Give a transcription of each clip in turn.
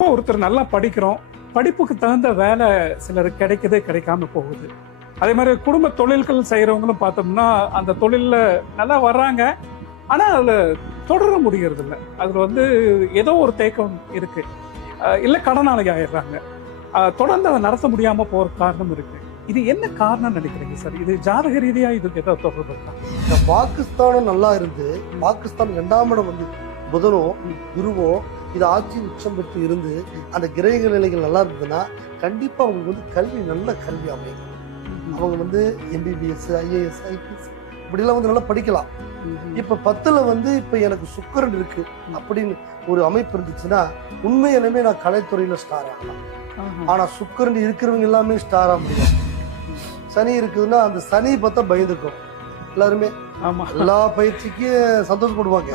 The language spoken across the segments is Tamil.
ஒருத்தர் நல்லா படிக்கிறோம், படிப்புக்கு தகுந்த வேலை சிலருக்கு கிடைக்குது, கிடைக்காம போகுது. அதே மாதிரி குடும்ப தொழில்கள் செய்யறவங்களும் பார்த்தோம்னா அந்த தொழில்ல நல்லா வர்றாங்க, ஆனா அதுல தொடர முடிகிறது இல்லை. அதுல ஏதோ ஒரு தேக்கம் இருக்கு, இல்ல கடனாளி ஆயிடுறாங்க, தொடர்ந்து அதை நடத்த முடியாம போற காரணம் இருக்கு. இது என்ன காரணம் நினைக்கிறீங்க சார்? இது ஜாதக ரீதியா இதுக்கு ஏதாவது தொடர்பு இருக்கா? இந்த பாகிஸ்தானும் நல்லா இருந்து, பாகிஸ்தான் 2ஆம் இடம் வந்து புதனோ குருவோ இது ஆட்சி உச்சம் பெற்று இருந்து அந்த கிரக நிலைகள் நல்லா இருந்ததுன்னா கண்டிப்பா அவங்களுக்கு கல்வி நல்ல கல்வி அமையும். அவங்க எம்பிபிஎஸ், ஐஏஎஸ், ஐபிஎஸ் இப்படிலாம் நல்லா படிக்கலாம். இப்ப 10ல இப்ப எனக்கு சுக்கிரன் இருக்கு அப்படின்னு ஒரு அமைப்பு இருந்துச்சுன்னா உண்மையிலுமே நான் கலைத்துறையில ஸ்டார் ஆகலாம். ஆனா சுக்கிரன் இருக்கிறவங்க எல்லாமே ஸ்டார் ஆக முடியாது. சனி இருக்குதுன்னா அந்த சனி பார்த்தா பயந்துக்கும் எல்லாருமே. எல்லா பயிற்சிக்கும் சந்தோஷப்படுவாங்க.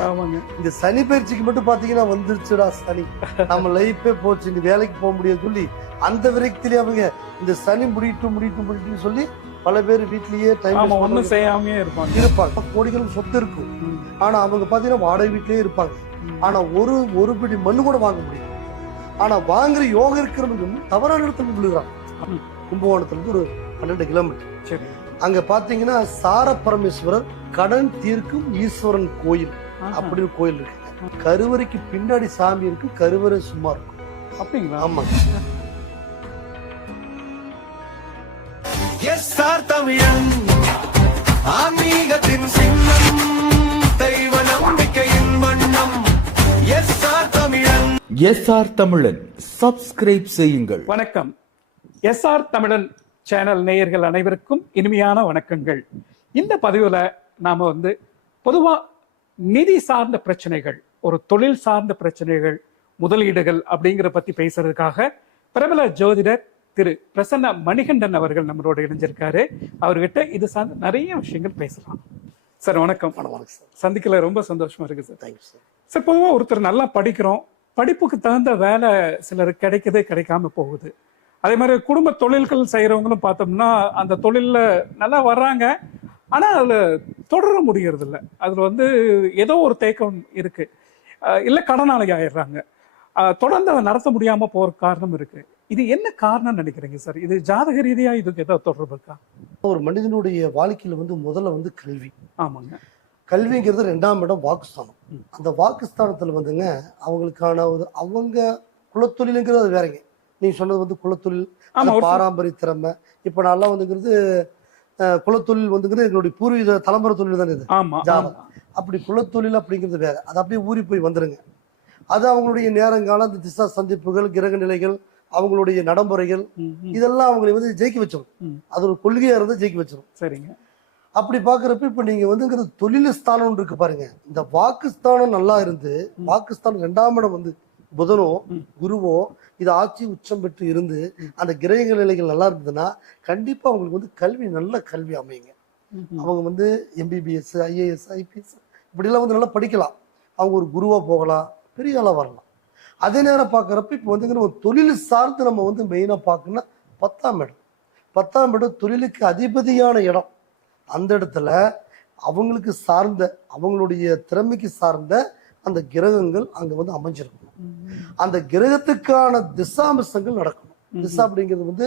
இந்த சனி பயிற்சிக்கு மட்டும் பாத்தீங்கன்னா வந்துருச்சுடா சனி, நம்ம லைஃபே போச்சு, இந்த வேலைக்கு போக முடியாது சொல்லி அந்த விரக்திலே அவங்க இந்த சனி முடிட்டு சொல்லி பல பேர் வீட்லயே டைம் ஒன்றும் செய்யாம இருப்பாங்க. கோடிகளுக்கு சொத்து இருக்கும், ஆனா அவங்க பாத்தீங்கன்னா வாடகை வீட்லயே இருப்பாங்க. ஆனா ஒரு பிடி மண்ணு கூட வாங்க முடியும். ஆனா வாங்குற யோகம் இருக்கிறவங்க தவறான இடத்துல விழுகிறாங்க. கும்பகோணத்துல இருந்து ஒரு 12 கிலோமீட்டர் அங்க பாத்தீங்கன்னா சார பரமேஸ்வரர் கடன் தீர்க்கும் ஈஸ்வரன் கோயில் அப்படின்னு கோயில் இருக்கு. கருவறைக்கு பின்னாடி சாமி இருக்கு, கருவறை சும்மா இருக்கும். அப்படிங்களா? ஆமா. தமிழன் ஆன்மீகத்தின் சின்னம், தெய்வ நம்பிக்கையின் வண்ணம். தமிழன். தமிழன் சப்ஸ்கிரைப் செய்யுங்கள். வணக்கம். தமிழன் சேனல் நேயர்கள் அனைவருக்கும் இனிமையான வணக்கங்கள். இந்த பதிவுல நாம பொதுவா நிதி சார்ந்த பிரச்சனைகள், ஒரு தொழில் சார்ந்த பிரச்சனைகள், முதலீடுகள் அப்படிங்கிற பத்தி பேசுறதுக்காக பிரபல ஜோதிடர் திரு பிரசன்ன மணிகண்டன் அவர்கள் நம்மளோட இணைஞ்சிருக்காரு. அவர்கிட்ட இது சார்ந்த நிறைய விஷயங்கள் பேசலாம். சார் வணக்கம். சந்திக்கல ரொம்ப சந்தோஷமா இருக்கு சார். சார், பொதுவா ஒருத்தர் நல்லா படிக்கிறோம், படிப்புக்கு தகுந்த வேலை சிலருக்கு கிடைக்குது, கிடைக்காம போகுது. அதே மாதிரி குடும்ப தொழில்கள் செய்யறவங்களும் பார்த்தோம்னா அந்த தொழில்ல நல்லா வர்றாங்க, ஆனா அதுல தொடர முடிகிறது இல்லை. அதுல ஏதோ ஒரு தேக்கம் இருக்கு, இல்ல கடனாளி ஆயிடுறாங்க, தொடர்ந்து அதை நடத்த முடியாம போற காரணம் இருக்கு. இது என்ன காரணம் நினைக்கிறீங்க சார்? இது ஜாதக ரீதியா இதுக்கு ஏதாவது தொடர்பு இருக்கா? ஒரு மனிதனுடைய வாழ்க்கையில முதல்ல கல்வி. ஆமாங்க. கல்விங்கிறது 2ஆம் இடம் வாக்குஸ்தானம். அந்த வாக்குஸ்தானத்துல அவங்களுக்கான அவங்க குலத்தொழிலுங்கிறது வேறங்க. நீங்க சொன்னது குலத்தொழில், பாரம்பரிய திறமை. இப்ப நான்லாம் குலத்தொழில் எங்களுடைய பூர்வீக தலைமுறை தொழில் தானே இது. அப்படி குலத்தொழில் அப்படிங்கிறது வேற. அது அப்படியே ஊறி போய் வந்துருங்க. அது அவங்களுடைய நேரங்காலம், அந்த திசா சந்திப்புகள், கிரக நிலைகள், அவங்களுடைய நடைமுறைகள், இதெல்லாம் அவங்களை ஜெயிக்க வச்சிடும். அது ஒரு கொள்கையா இருந்தா ஜெயிக்க வச்சிடும். சரிங்க. அப்படி பாக்குறப்ப இப்ப நீங்க தொழில் ஸ்தானம் இருக்கு பாருங்க. இந்த வாக்குஸ்தானம் நல்லா இருந்து, வாக்குஸ்தானம் 2ஆம் இடம் புதனோ குருவோ இது ஆட்சி உச்சம் பெற்று இருந்து அந்த கிரக நிலைகள் நல்லா இருந்ததுன்னா கண்டிப்பா அவங்களுக்கு கல்வி நல்ல கல்வி அமையுங்க. அவங்க எம்பிபிஎஸ், ஐஏஎஸ், ஐபிஎஸ் இப்படிலாம் நல்லா படிக்கலாம். அவங்க ஒரு குருவா போகலாம், பெரிய ஆளா வரலாம். அதே நேரம் பார்க்குறப்ப இப்போ ஒரு தொழில் சார்ந்து நம்ம மெயினா பார்க்கணும்னா 10ஆம் இடம். 10ஆம் இடம் தொழிலுக்கு அதிபதியான இடம். அந்த இடத்துல அவங்களுக்கு சார்ந்த, அவங்களுடைய திறமைக்கு சார்ந்த அந்த கிரகங்கள் அங்க அமைஞ்சிருக்கணும். அந்த கிரகத்துக்கான திசாம்சங்கள் நடக்கணும். திசா அப்படிங்கிறது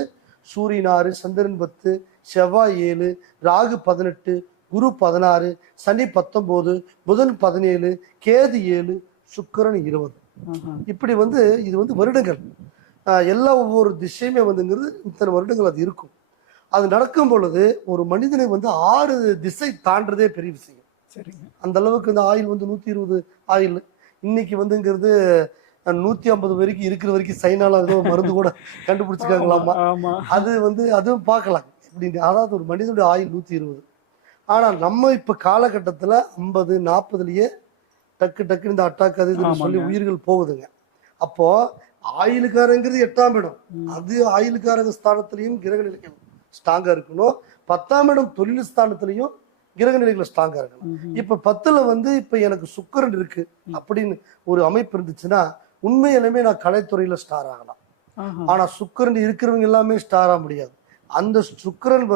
சூரியன் 6, சந்திரன் 10, செவ்வாய் 7, ராகு 18, குரு 16, சனி 19, புதன் 17, கேது 7, சுக்கிரன் 20. இப்படி இது வருடங்கள் எல்லா ஒவ்வொரு திசையுமே இத்தனை வருடங்கள் அது இருக்கும். அது நடக்கும் பொழுது ஒரு மனிதனை 6 திசை தாண்டதே பெரிய விஷயம். சரிங்க. அந்த அளவுக்கு இந்த ஆயில் 120 ஆயில் இன்னைக்கு 150 வரைக்கும் இருக்கிற வரைக்கும் சைனால ஏதோ மருந்து கூட கண்டுபிடிச்சிருக்காங்களாமா. அது அதுவும் பார்க்கலாம். அதாவது ஒரு மனிதனுடைய ஆயில் 120. ஆனா நம்ம இப்ப காலகட்டத்துல 50, 40லயே டக்கு இந்த அட்டாக் அது இதுன்னு சொல்லி உயிர்கள் போகுதுங்க. அப்போ ஆயிலுக்காரங்கிறது 8ஆம் இடம். அது ஆயிலுக்காரங்க ஸ்தானத்திலையும் கிரக நிலைகள் ஸ்ட்ராங்கா இருக்கணும். 10ஆம் இடம் தொழில் ஸ்தானத்திலையும் கிரக நிலைகள் ஸ்ட்ராங்கா இருக்கணும். இப்ப 10ல இப்ப எனக்கு சுக்கிரன் இருக்கு அப்படின்னு ஒரு அமைப்பு இருந்துச்சுன்னா உண்மையிலுமே நான் கலைத்துறையில ஸ்டார் ஆகலாம். ஆனா சுக்கிரன் இருக்கிறவங்க எல்லாமே ஸ்டார் ஆக முடியாது. அந்த சுக்கிரன்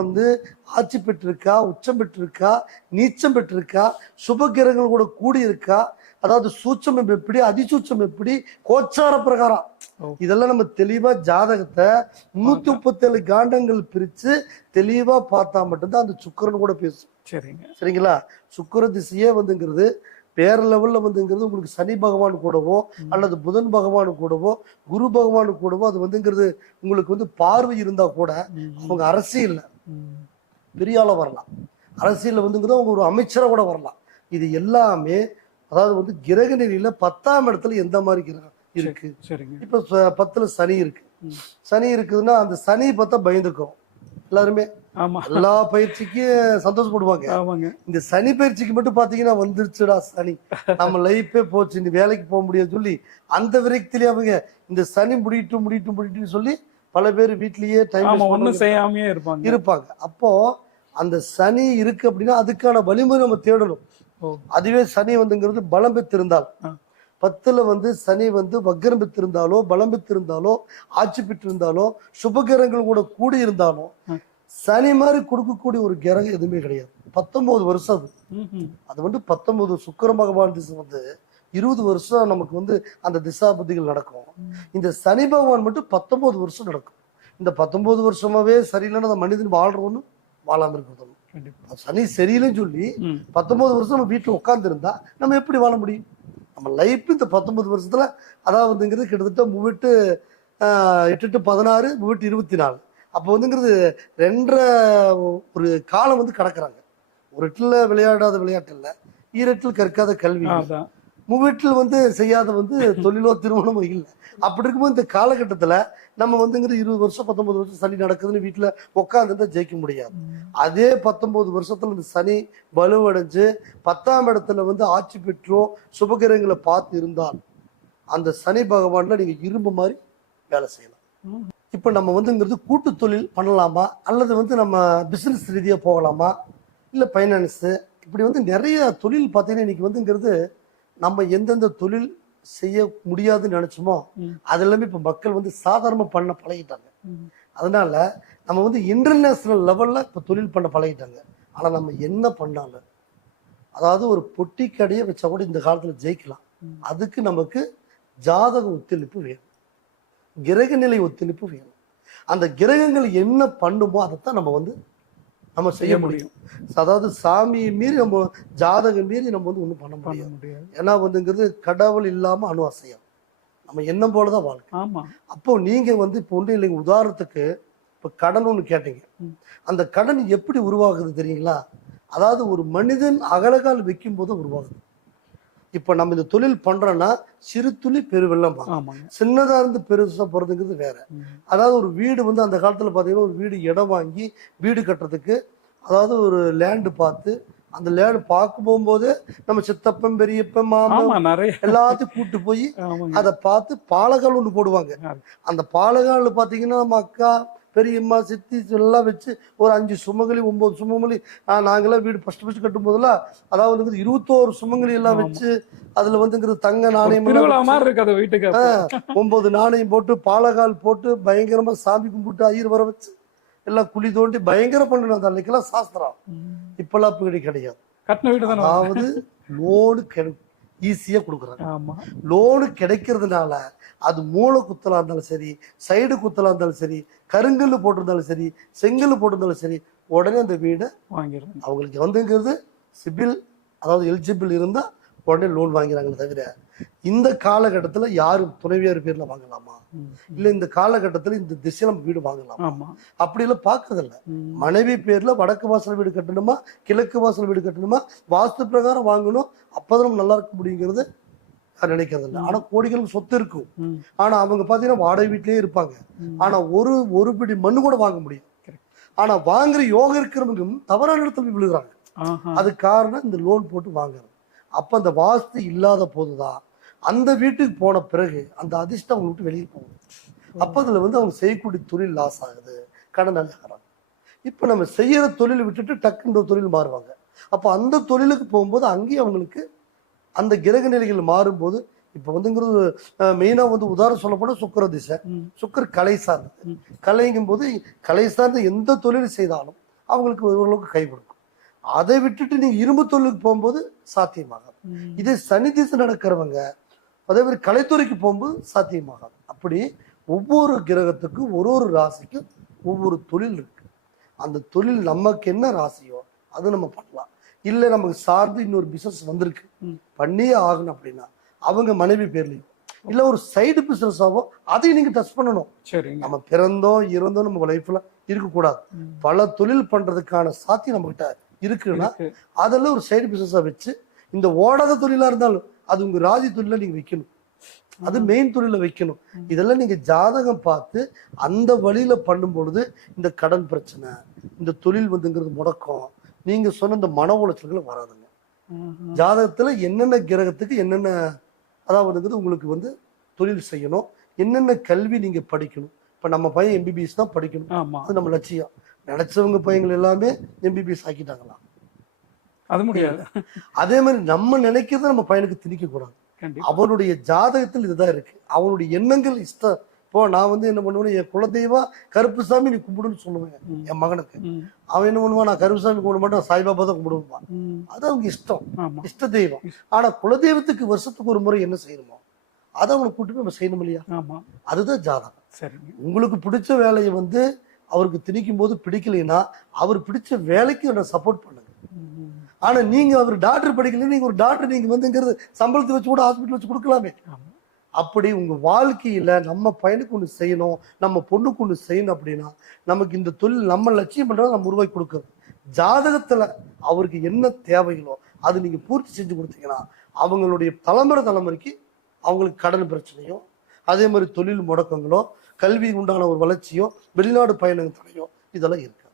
ஆட்சி பெற்றிருக்கா, உச்சம் பெற்றிருக்கா, நீச்சம் பெற்றிருக்கா, சுப கிரகங்கள் கூட கூடி இருக்கா, அதாவது சூட்சம் எப்படி, அதிசூட்சம் எப்படி, கோச்சார பிரகாரம் இதெல்லாம் நம்ம தெளிவா ஜாதகத்தை 337 காண்டங்கள் பிரிச்சு தெளிவா பார்த்தா மட்டும்தான் அந்த சுக்கிரன் கூட பேசும். சரிங்க. சரிங்களா? சுக்கிர திசையே வந்துங்கிறது வேற லெவல்ல வந்துங்கிறது உங்களுக்கு சனி பகவான் கூடவோ அல்லது புதன் பகவான் கூடவோ குரு பகவான் கூடவோ அது வந்துங்கிறது உங்களுக்கு வந்து பார்வை இருந்தா கூட அவங்க அரசியல்ல பெரிய ஆளா வரலாம். அரசியல்ல வந்துங்கிறது அவங்க ஒரு அமைச்சரா கூட வரலாம். இது எல்லாமே அதாவது வந்து கிரக நிலையில 10ஆம் இடத்துல எந்த மாதிரி கிரகம் இருக்கு. இப்ப 10ல சனி இருக்கு. சனி இருக்குதுன்னா அந்த சனி பார்த்தா பயந்துக்கும் எல்லாருமே. எல்லா பயிற்சிக்கும் சந்தோஷப்படுவாங்க. இந்த சனி பயிற்சிக்கு மட்டும் பாத்தீங்கன்னா வந்துருச்சுடா சனி, நம்ம லைஃபே போச்சு, இந்த வேலைக்கு போக முடியாது சொல்லி அந்த விரக்திலே அவங்க இந்த சனி முடிட்டு சொல்லி பல பேர் வீட்லயே டைம் ஒண்ணும் செய்யாமயே இருப்பாங்க. அப்போ அந்த சனி இருக்கு அப்படின்னா அதுக்கான வழிமுறை நம்ம தேடணும். அதுவே சனி வந்துங்கிறது பலம் பெற்றிருந்தால் 10ல வந்து சனி வந்து வக்ரம் பெற்றிருந்தாலோ பலம் பெற்றிருந்தாலோ ஆட்சி பெற்றிருந்தாலோ சுபகிரகங்கள் கூட கூடி இருந்தாலும் சனி மாதிரி கொடுக்கக்கூடிய ஒரு கிரகம் எதுவுமே கிடையாது. 19 வருஷம் அது வந்து 19 சுக்கிர பகவான் திசை வந்து 20 வருஷம் நமக்கு வந்து அந்த திசா புத்திகள் நடக்கும். இந்த சனி பகவான் மட்டும் 19 வருஷம் நடக்கும். இந்த 19 வருஷமாவே சரியில்லைன்னு அந்த மனிதன் வாழ்றவன்னு வாழாம இருக்கிறது. சனி சரியில்லைன்னு சொல்லி 19 வருஷம் நம்ம வீட்டுல உட்கார்ந்து இருந்தா நம்ம எப்படி வாழ முடியும்? நம்ம லைஃப் இந்த 19 வருஷத்துல அதாவதுங்கிறது கிட்டத்தட்ட 8-16 24 அப்போ வந்துங்கிறது 2.5 ஒரு காலம் வந்து கடக்குறாங்க. ஒரு எட்டுல விளையாடாத விளையாட்டு இல்லை, ஈரெட்டில் கற்காத கல்வி, மூவெட்டில் வந்து செய்யாத வந்து தொழிலோ திருமணமோ இல்லை. அப்படி இருக்கும்போது இந்த காலகட்டத்துல நம்ம வந்துங்கிற 20 வருஷம் 19 வருஷம் சனி நடக்குதுன்னு வீட்டுல உட்காந்துருந்தா ஜெயிக்க முடியாது. அதே 19 வருஷத்துல இந்த சனி வலுவடைஞ்சு 10ஆம் இடத்துல வந்து ஆட்சி பெற்றோ சுபகிரகங்களை பார்த்து இருந்தால் அந்த சனி பகவான்ல நீங்க இரும்பு மாதிரி வேலை செய்யலாம். இப்ப நம்ம வந்துங்கிறது கூட்டு தொழில் பண்ணலாமா அல்லது வந்து நம்ம பிசினஸ் ரீதியா போகலாமா இல்ல பைனான்ஸ் இப்படி வந்து நிறைய தொழில் பார்த்தீங்கன்னா இன்னைக்கு வந்துங்கிறது நம்ம எந்தெந்த தொழில் செய்ய முடியாதுன்னு நினைச்சோமோ அது எல்லாமே இப்ப மக்கள் வந்து சாதாரணமா பண்ண பழகிட்டாங்க. அதனால நம்ம வந்து இன்டர்நேஷனல் லெவல்ல இப்ப தொழில் பண்ண பழகிட்டாங்க. ஆனா நம்ம என்ன பண்ணாலும் அதாவது ஒரு பொட்டி கடையை வச்சா கூட இந்த காலத்துல ஜெயிக்கலாம். அதுக்கு நமக்கு ஜாதக ஒத்துழைப்பு வேணும், கிரக நிலை ஒத்துழைப்பு வேணும். அந்த கிரகங்கள் என்ன பண்ணுமோ அதைத்தான் நம்ம செய்ய முடியும். அதாவது சாமியை மீறி நம்ம ஜாதகம் மீறி நம்ம வந்து ஒண்ணும் பண்ண முடியாது. ஏன்னா வந்துங்கிறது கடவுள் இல்லாம அணு அசையம், நம்ம எண்ணம் போலதான் வாழ்க்கை. அப்போ நீங்க வந்து இப்போ ஒன்றும் இல்லைங்க, உதாரணத்துக்கு இப்ப கடன் ஒண்ணு கேட்டீங்க. அந்த கடன் எப்படி உருவாகுது தெரியுங்களா? அதாவது ஒரு மனிதன் அகலகால் வைக்கும் போது உருவாகுது. இப்ப நம்ம இந்த தொழில் பண்றோம்னா சிறு துளி பெருவெள்ளம், சின்னதா இருந்து பெருசா போறதுங்கிறது வேற. அதாவது ஒரு வீடு வந்து அந்த காலத்துல பாத்தீங்கன்னா ஒரு வீடு இடம் வாங்கி வீடு கட்டுறதுக்கு அதாவது ஒரு லேண்டு பார்த்து அந்த லேண்டு பார்க்க போகும்போது நம்ம சித்தப்பன் பெரியப்பன் மாமா எல்லாத்தையும் கூட்டு போய் அதை பார்த்து பாலகால் ஒண்ணு போடுவாங்க. அந்த பாலகால் பாத்தீங்கன்னா நம்ம அக்கா பெரியம்மா சித்தி எல்லாம் வச்சு ஒரு 5 சுமங்கலி 9 சுமங்கலி நாங்கெல்லாம் வீடு ஃபர்ஸ்ட் கட்டும் போதெல்லாம் அதாவது 21 சுமங்கலி எல்லாம் வச்சு அதுல வந்துங்கிறது தங்க நாணயம் 9 நாணயம் போட்டு பாலகால் போட்டு பயங்கரமா சாமி கும்பிட்டு ஐயர் வர வச்சு எல்லாம் குழி தோண்டி பயங்கரம் பண்ணணும். அந்த அன்னைக்கெல்லாம் சாஸ்திரம். இப்பெல்லாம் அப்படி கிடையாது. அதாவது லோனு ஈஸியா கொடுக்குறாங்க. லோனு கிடைக்கிறதுனால அது மூளை குத்தலா இருந்தாலும் சரி, சைடு குத்தலா இருந்தாலும் சரி, கருங்கல்லு போட்டிருந்தாலும் சரி, செங்கல் போட்டிருந்தாலும் சரி, உடனே அந்த வீடை வாங்கிடுறாங்க. அவங்களுக்கு வந்துங்கிறது சிபில் அதாவது எலிஜிபிள் இருந்தா உடனே லோன் வாங்கிறாங்களே தவிர இந்த காலகட்டத்துல யாரும் துணைவியார் பேர்ல வாங்கலாமா இல்ல இந்த காலகட்டத்துல இந்த திசையில நம்ம வீடு வாங்கலாமா அப்படி எல்லாம் பாக்குறதில்ல. மனைவி பேர்ல வடக்கு வாசல் வீடு கட்டணுமா கிழக்கு வாசல் வீடு கட்டணுமா வாஸ்து பிரகாரம் வாங்கணும், அப்பதான் நம்ம நல்லா இருக்க முடியுங்கிறது நினைக்கிறது இல்லை. ஆனா கோடிகளுக்கு சொத்து இருக்கும். ஆனா அவங்க பாத்தீங்கன்னா வாடகை வீட்லயே இருப்பாங்க. ஆனா ஒரு பிடி மண்ணு கூட வாங்க முடியும். ஆனா வாங்குற யோகம் இருக்கிறவங்க தவறான இடத்துல விழுகிறாங்க. அது காரணம் இந்த லோன் போட்டு வாங்குறது. அப்ப அந்த வாஸ்து இல்லாத போதுதான் அந்த வீட்டுக்கு போன பிறகு அந்த அதிர்ஷ்டம் அவங்க விட்டு வெளியே போகும். அப்ப அதுல வந்து அவங்க செய்யக்கூடிய தொழில் லாஸ் ஆகுது, கடன் ஆகிறாங்க. இப்ப நம்ம செய்யற தொழில் விட்டுட்டு டக்குன்ற தொழில் மாறுவாங்க. அப்ப அந்த தொழிலுக்கு போகும்போது அங்கேயும் அவங்களுக்கு அந்த கிரக நிலைகள் மாறும்போது இப்ப வந்துங்கிறது மெயினா வந்து உதாரணம் சொல்ல போனா சுக்கிர திசை, சுக்கிர கலை சார்ந்தது. கலைங்கும் போது கலை சார்ந்த எந்த தொழில் செய்தாலும் அவங்களுக்கு ஓரளவுக்கு கை கொடுக்கும். அதை விட்டுட்டு நீங்க இரும்பு தொழிலுக்கு போகும்போது சாத்தியமாகாது. இதே சனி திசை நடக்கிறவங்க அதே மாதிரி கலைத்துறைக்கு போகும்போது சாத்தியமாகாது. அப்படி ஒவ்வொரு கிரகத்துக்கும் ஒரு ராசிக்கும் ஒவ்வொரு தொழில் இருக்கு. அந்த தொழில் நமக்கு என்ன ராசியோ அது நம்ம பண்ணலாம். இல்லை நமக்கு சார்ந்து இன்னொரு பிசினஸ் வந்திருக்கு பண்ணியே ஆகணும் அப்படின்னா அவங்க மனைவி பேர்லையும் இல்லை ஒரு சைடு பிசினஸ் ஆகும், அதையும் நீங்க டச் பண்ணணும். நம்ம பிறந்தோம் இறந்தோம் நம்ம லைஃப்ல இருக்கக்கூடாது. பல தொழில் பண்றதுக்கான சாத்தியம் நம்ம கிட்ட இருக்குன்னா அதெல்லாம் ஒரு சைடு பிசினஸா வச்சு இந்த ஓடாத தொழிலா இருந்தாலும் அது உங்க ராஜி தொழில நீங்க வைக்கணும், அது மெயின் தொழில வைக்கணும். இதெல்லாம் நீங்க ஜாதகம் பார்த்து அந்த வழியில பண்ணும் பொழுது இந்த கடன் பிரச்சனை, இந்த தொழில் வந்துங்கிறது முடக்கம், நீங்க சொன்ன இந்த மன உளைச்சல்கள் வராதுங்க. ஜாதகத்துல என்னென்ன கிரகத்துக்கு என்னென்ன அதாவது உங்களுக்கு வந்து தொழில் செய்யணும், என்னென்ன கல்வி நீங்க படிக்கணும். இப்ப நம்ம பையன் எம்பிபிஎஸ் தான் படிக்கணும், அது நம்ம லட்சியம். நினைச்சவங்க பையங்கள் எல்லாமே எம்பிபிஎஸ் ஆக்கிட்டாங்களாம், அது முடியாது. அதே மாதிரி நம்ம நினைக்கிறத நம்ம பையனுக்கு திணிக்க கூடாது. அவனுடைய ஜாதகத்தில் இதுதான் இருக்கு, அவனுடைய எண்ணங்கள் இஷ்டம். இப்போ நான் வந்து என்ன பண்ணுவேன், என் குலதெய்வம் கருப்புசாமி நீ கும்பிடுன்னு சொல்லுவேன் என் மகனுக்கு. அவன் என்ன பண்ணுவான், நான் கருப்புசாமி கும்பிட மாட்டேன், சாய்பாபா தான் கும்பிடுவான். அது அவங்க இஷ்டம், இஷ்ட தெய்வம். ஆனா குலதெய்வத்துக்கு வருஷத்துக்கு ஒரு முறை என்ன செய்யணுமோ அதை அவங்களை கூட்டு போய் நம்ம செய்யணும் இல்லையா? அதுதான் ஜாதகம். உங்களுக்கு பிடிச்ச வேலையை வந்து அவருக்கு திணிக்கும் போது பிடிக்கலைன்னா அவர் பிடிச்ச வேலைக்கு என்ன சப்போர்ட் பண்ணுங்க. ஆனா நீங்க அவர் டாக்டர் படிக்கல, நீங்க ஒரு டாக்டர் நீங்க வந்துங்கிறது சம்பளத்தை வச்சு கூட ஹாஸ்பிட்டல் வச்சு கொடுக்கலாமே. அப்படி உங்க வாழ்க்கையில நம்ம பையனுக்கு ஒண்ணு செய்யணும், நம்ம பொண்ணுக்கு ஒண்ணு செய்யணும் அப்படின்னா நமக்கு இந்த தொழில் நம்ம லட்சியம் பண்றதை நம்ம உருவாக்கி கொடுக்கணும். ஜாதகத்துல அவருக்கு என்ன தேவைகளோ அது நீங்க பூர்த்தி செஞ்சு கொடுத்தீங்கன்னா அவங்களுடைய தலைமுறைக்கு அவங்களுக்கு கடன் பிரச்சனையோ அதே மாதிரி தொழில் முடக்கங்களோ கல்வி உண்டான ஒரு வளர்ச்சியோ வெளிநாடு பயணம் தடையோ இதெல்லாம் இருக்கு.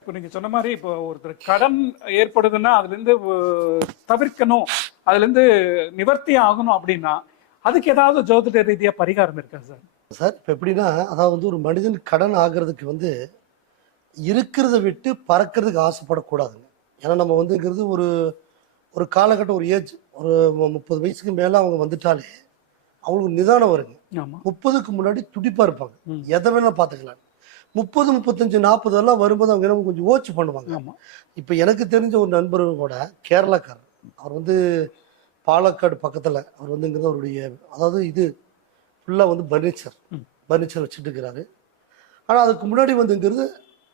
இப்போ நீங்க சொன்ன மாதிரி இப்போ ஒருத்தர் கடன் ஏற்படுதுன்னா அதுல இருந்து தவிர்க்கணும், அதுல இருந்து நிவர்த்தி ஆகணும் அப்படின்னா அதுக்கு ஏதாவது ஜோதிட ரீதியா பரிகாரம் இருக்கா சார்? சார் இப்ப எப்படின்னா, அதாவது ஒரு மனிதன் கடன் ஆகிறதுக்கு வந்து இருக்கிறத விட்டு பறக்கிறதுக்கு ஆசைப்படக்கூடாதுங்க. ஏன்னா நம்ம வந்துங்கிறது ஒரு காலகட்டம், ஒரு ஏஜ், ஒரு 30 வயசுக்கு மேல அவங்க வந்துட்டாலே அவங்களுக்கு நிதானம் வருங்க. 30க்கு முன்னாடி துடிப்பா இருப்பாங்க, எதை வேணா பாத்துக்கலாம். 30, 35, 40 எல்லாம் வரும்போது அவங்க என்ன கொஞ்சம் ஓச்சு பண்ணுவாங்க. இப்ப எனக்கு தெரிஞ்ச ஒரு நண்பர் கூட கேரளாக்காரர், அவர் வந்து பாலக்காடு பக்கத்துல, அவர் வந்துங்கிறது அவருடைய அதாவது இது ஃபுல்லா வந்து பர்னிச்சர் வச்சுட்டு இருக்கிறாரு. ஆனா அதுக்கு முன்னாடி வந்துங்கிறது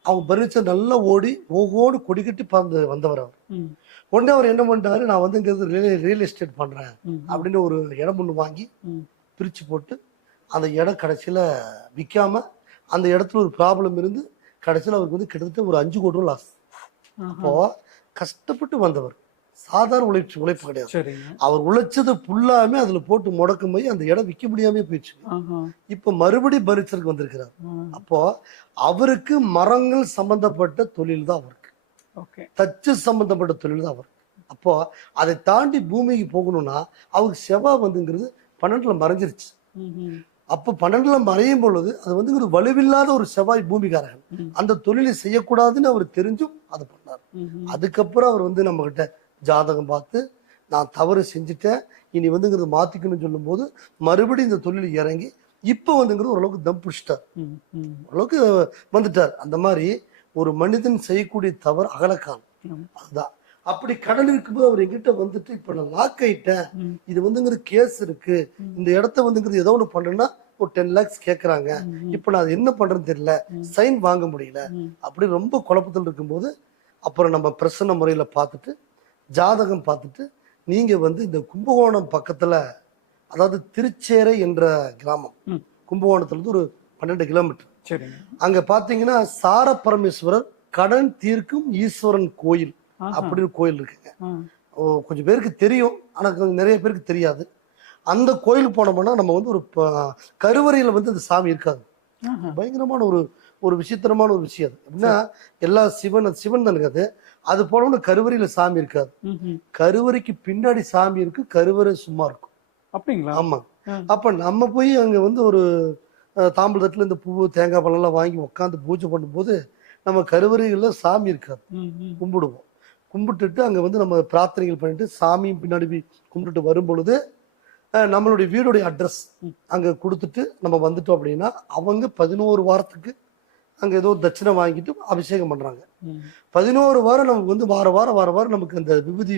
அவங்க பர்னிச்சர் நல்லா ஓடி ஓகோடு கொடி கட்டி பறந்து வந்தவர் அவர். உடனே அவர் என்ன பண்ணிட்டாரு, நான் வந்துங்கிறது ரியல் எஸ்டேட் பண்றேன் அப்படின்னு ஒரு இடம் ஒன்று வாங்கி பிரிச்சு போட்டு அந்த இடம் கடைசியில விற்காம அந்த இடத்துல ஒரு ப்ராப்ளம் இருந்து கடைசியில் அவருக்கு வந்து கிட்டத்தட்ட ஒரு 5 கோடி ரூபா லாஸ். அப்போ கஷ்டப்பட்டு வந்தவர், சாதாரண உழைப்பு கிடையாது. அவர் உழைச்சது ஃபுல்லாமே அதுல போட்டு முடக்கும் போய் அந்த இடம் விற்க முடியாம போயிடுச்சு. இப்ப மறுபடியும் பரிசலுக்கு வந்திருக்கிறார். அப்போ அவருக்கு மரங்கள் சம்பந்தப்பட்ட தொழில் தான் அவருக்கு, தச்சு சம்பந்தப்பட்ட தொழில் தான் அவருக்கு. அப்போ அதை தாண்டி பூமிக்கு போகணும்னா அவருக்கு செவ்வாய் வந்துங்கிறது 12ல மறைஞ்சிருச்சு. அப்ப 12ல மறையும் பொழுது அது வந்து வலுவில்லாத ஒரு செவ்வாய் பூமிக்காரர்கள், அந்த தொழிலை செய்யக்கூடாதுன்னு அவர் தெரிஞ்சும் அதை பண்ணார். அதுக்கப்புறம் அவர் வந்து நம்ம கிட்ட ஜாதகம் பார்த்து நான் தவறு செஞ்சுட்டேன், இனி வந்துங்கிறது மாத்திக்கணும்னு சொல்லும் போது மறுபடியும் இந்த தொழில் இறங்கி இப்ப வந்துங்கிறது ஓரளவுக்கு தம் பிடிச்சிட்டார், ஓரளவுக்கு வந்துட்டார். அந்த மாதிரி ஒரு மனிதன் செய்யக்கூடிய தவறு அகலக்காலம் அதுதான். அப்படி கடன் இருக்கும்போது அவர் எங்கிட்ட வந்துட்டு இப்ப நான் லாக் ஆயிட்டேன், இது வந்துங்கிறது கேஸ் இருக்கு, இந்த இடத்த வந்துங்கிறது ஏதோ ஒண்ணு பண்றேன்னா ஒரு 10 lakhs கேட்கறாங்க, இப்ப நான் என்ன பண்றேன்னு தெரியல, சைன் வாங்க முடியல, அப்படி ரொம்ப குழப்பத்தில் இருக்கும்போது அப்புறம் நம்ம பிரசன்ன முறையில பார்த்துட்டு ஜாதகம் பார்த்துட்டு நீங்க வந்து இந்த கும்பகோணம் பக்கத்துல, அதாவது திருச்சேரை என்ற கிராமம், கும்பகோணத்துல இருந்து ஒரு 12 கிலோமீட்டர், அங்க பாத்தீங்கன்னா சார பரமேஸ்வரர் கடன் தீர்க்கும் ஈஸ்வரன் கோயில் அப்படின்னு கோயில் இருக்குங்க. கொஞ்சம் பேருக்கு தெரியும், ஆனா நிறைய பேருக்கு தெரியாது. அந்த கோயிலுக்கு போனோம்னா நம்ம வந்து ஒரு கருவறையில வந்து அந்த சாமி இருக்காது. பயங்கரமான ஒரு விசித்திரமான ஒரு விஷயம். அப்படின்னா எல்லா சிவன் தான் இருக்காது, அது போல கருவறையில சாமி இருக்காது, கருவறைக்கு பின்னாடி சாமி இருக்கு, கருவறை சும்மா இருக்கும். அப்படிங்களா? ஆமா. அப்ப நம்ம போய் அங்க வந்து ஒரு தாம்பூல தட்டுல இந்த பூ தேங்காய் பழம் எல்லாம் வாங்கி உட்காந்து பூஜை பண்ணும்போது நம்ம கருவறைகள்ல சாமி இருக்காது, கும்பிடுவோம். கும்பிட்டுட்டு அங்க வந்து நம்ம பிரார்த்தனைகள் பண்ணிட்டு சாமியும் பின்னாடி கும்பிட்டுட்டு வரும் பொழுது நம்மளுடைய வீடுடைய அட்ரஸ் அங்க கொடுத்துட்டு நம்ம வந்துட்டோம் அப்படின்னா அவங்க 11 வாரத்துக்கு அங்க ஏதோ தட்சிணை வாங்கிட்டு அபிஷேகம் பண்றாங்க. 11 வாரம் நமக்கு வந்து வார வாரம் நமக்கு அந்த விபூதி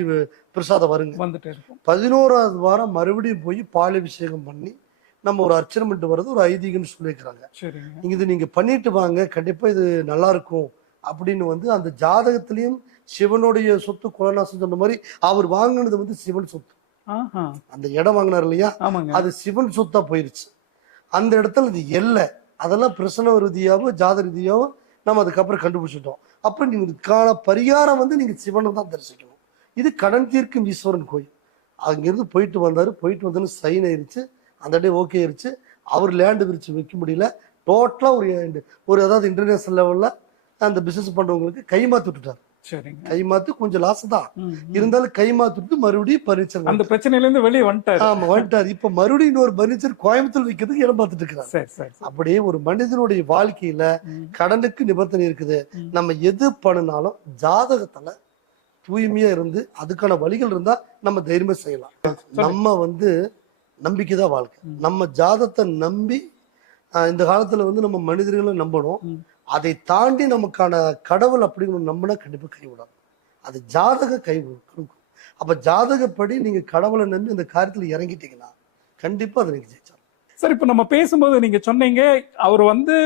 பிரசாதம் வருங்க. வந்துட்டே இருக்கும். 11வது வாரம் மறுபடியும் போய் பால் அபிஷேகம் பண்ணி நம்ம ஒரு அர்ச்சனை பண்ணிட்டு வர்றது ஒரு ஐதீகம்னு சொல்லியிருக்கிறாங்க. சரிங்க. இது நீங்க பண்ணிட்டு வாங்க, கண்டிப்பா இது நல்லா இருக்கும் அப்படின்னு வந்து அந்த ஜாதகத்திலையும் சிவனுடைய சொத்து குலநாசம் சொன்ன மாதிரி அவர் வாங்கினது வந்து சிவன் சொத்து. அந்த இடம் வாங்கினார் இல்லையா, அது சிவன் சொத்தா போயிருச்சு. அந்த இடத்துல இது எல்லை அதெல்லாம் பிரசன ரீதியாவோ ஜாத ரீதியாவோ நம்ம அதுக்கப்புறம் கண்டுபிடிச்சிட்டோம். அப்ப நீங்க இதுக்கான பரிகாரம் வந்து நீங்க சிவனை தான் தரிசிக்கணும். இது கடன் தீர்க்கும் ஈஸ்வரன் கோயில். அங்கிருந்து போயிட்டு வந்து சைன் ஆயிருச்சு. அந்த டே ஓகே ஆயிருச்சு. அவர் லேண்டு விரிச்சு வைக்க முடியல. டோட்டலா ஒரு அதாவது இன்டர்நேஷனல் லெவல்ல அந்த பிசினஸ் பண்றவங்களுக்கு கைமாத்தி விட்டுட்டார். கைமாத்து கொஞ்சம் லாஸ் தான் இருந்தாலும் கைமாத்திட்டு மறுபடியும் பர்னிச்சர் அந்த பிரச்சனையில இருந்து வெளியே வந்துட்டாரு. ஆமா வந்துட்டாரு. இப்ப மறுபடியும் இன்னொரு பர்னிச்சர் கோயம்புத்தூர் வைக்கிறதுக்கு இடம் பார்த்துட்டு இருக்கிறார். அப்படியே ஒரு மனிதனுடைய வாழ்க்கையில கடனுக்கு நிபந்தனை இருக்குது. நம்ம எது பண்ணினாலும் ஜாதகத்துல தூய்மையா இருந்து அதுக்கான வழிகள் இருந்தா நம்ம தைரியமா செய்யலாம். நம்ம வந்து நம்பிக்கைதான் வாழ்க்கை. நம்ம ஜாதகத்தை நம்பி இந்த காலத்துல வந்து நம்ம மனிதர்களை நம்பணும். அதை தாண்டி நமக்கான கடவுள் அப்படிங்கிற நம்பினா கண்டிப்பா கைவிடாது. அது ஜாதக கை கொடுக்கும். அப்ப ஜாதகப்படி நீங்க கடவுளை நம்பி அந்த காரியத்துல இறங்கிட்டீங்கன்னா கண்டிப்பா அதை நீங்க ஜெயிச்சாலும். சார், இப்ப நம்ம பேசும்போது நீங்க சொன்னீங்க அவர் வந்து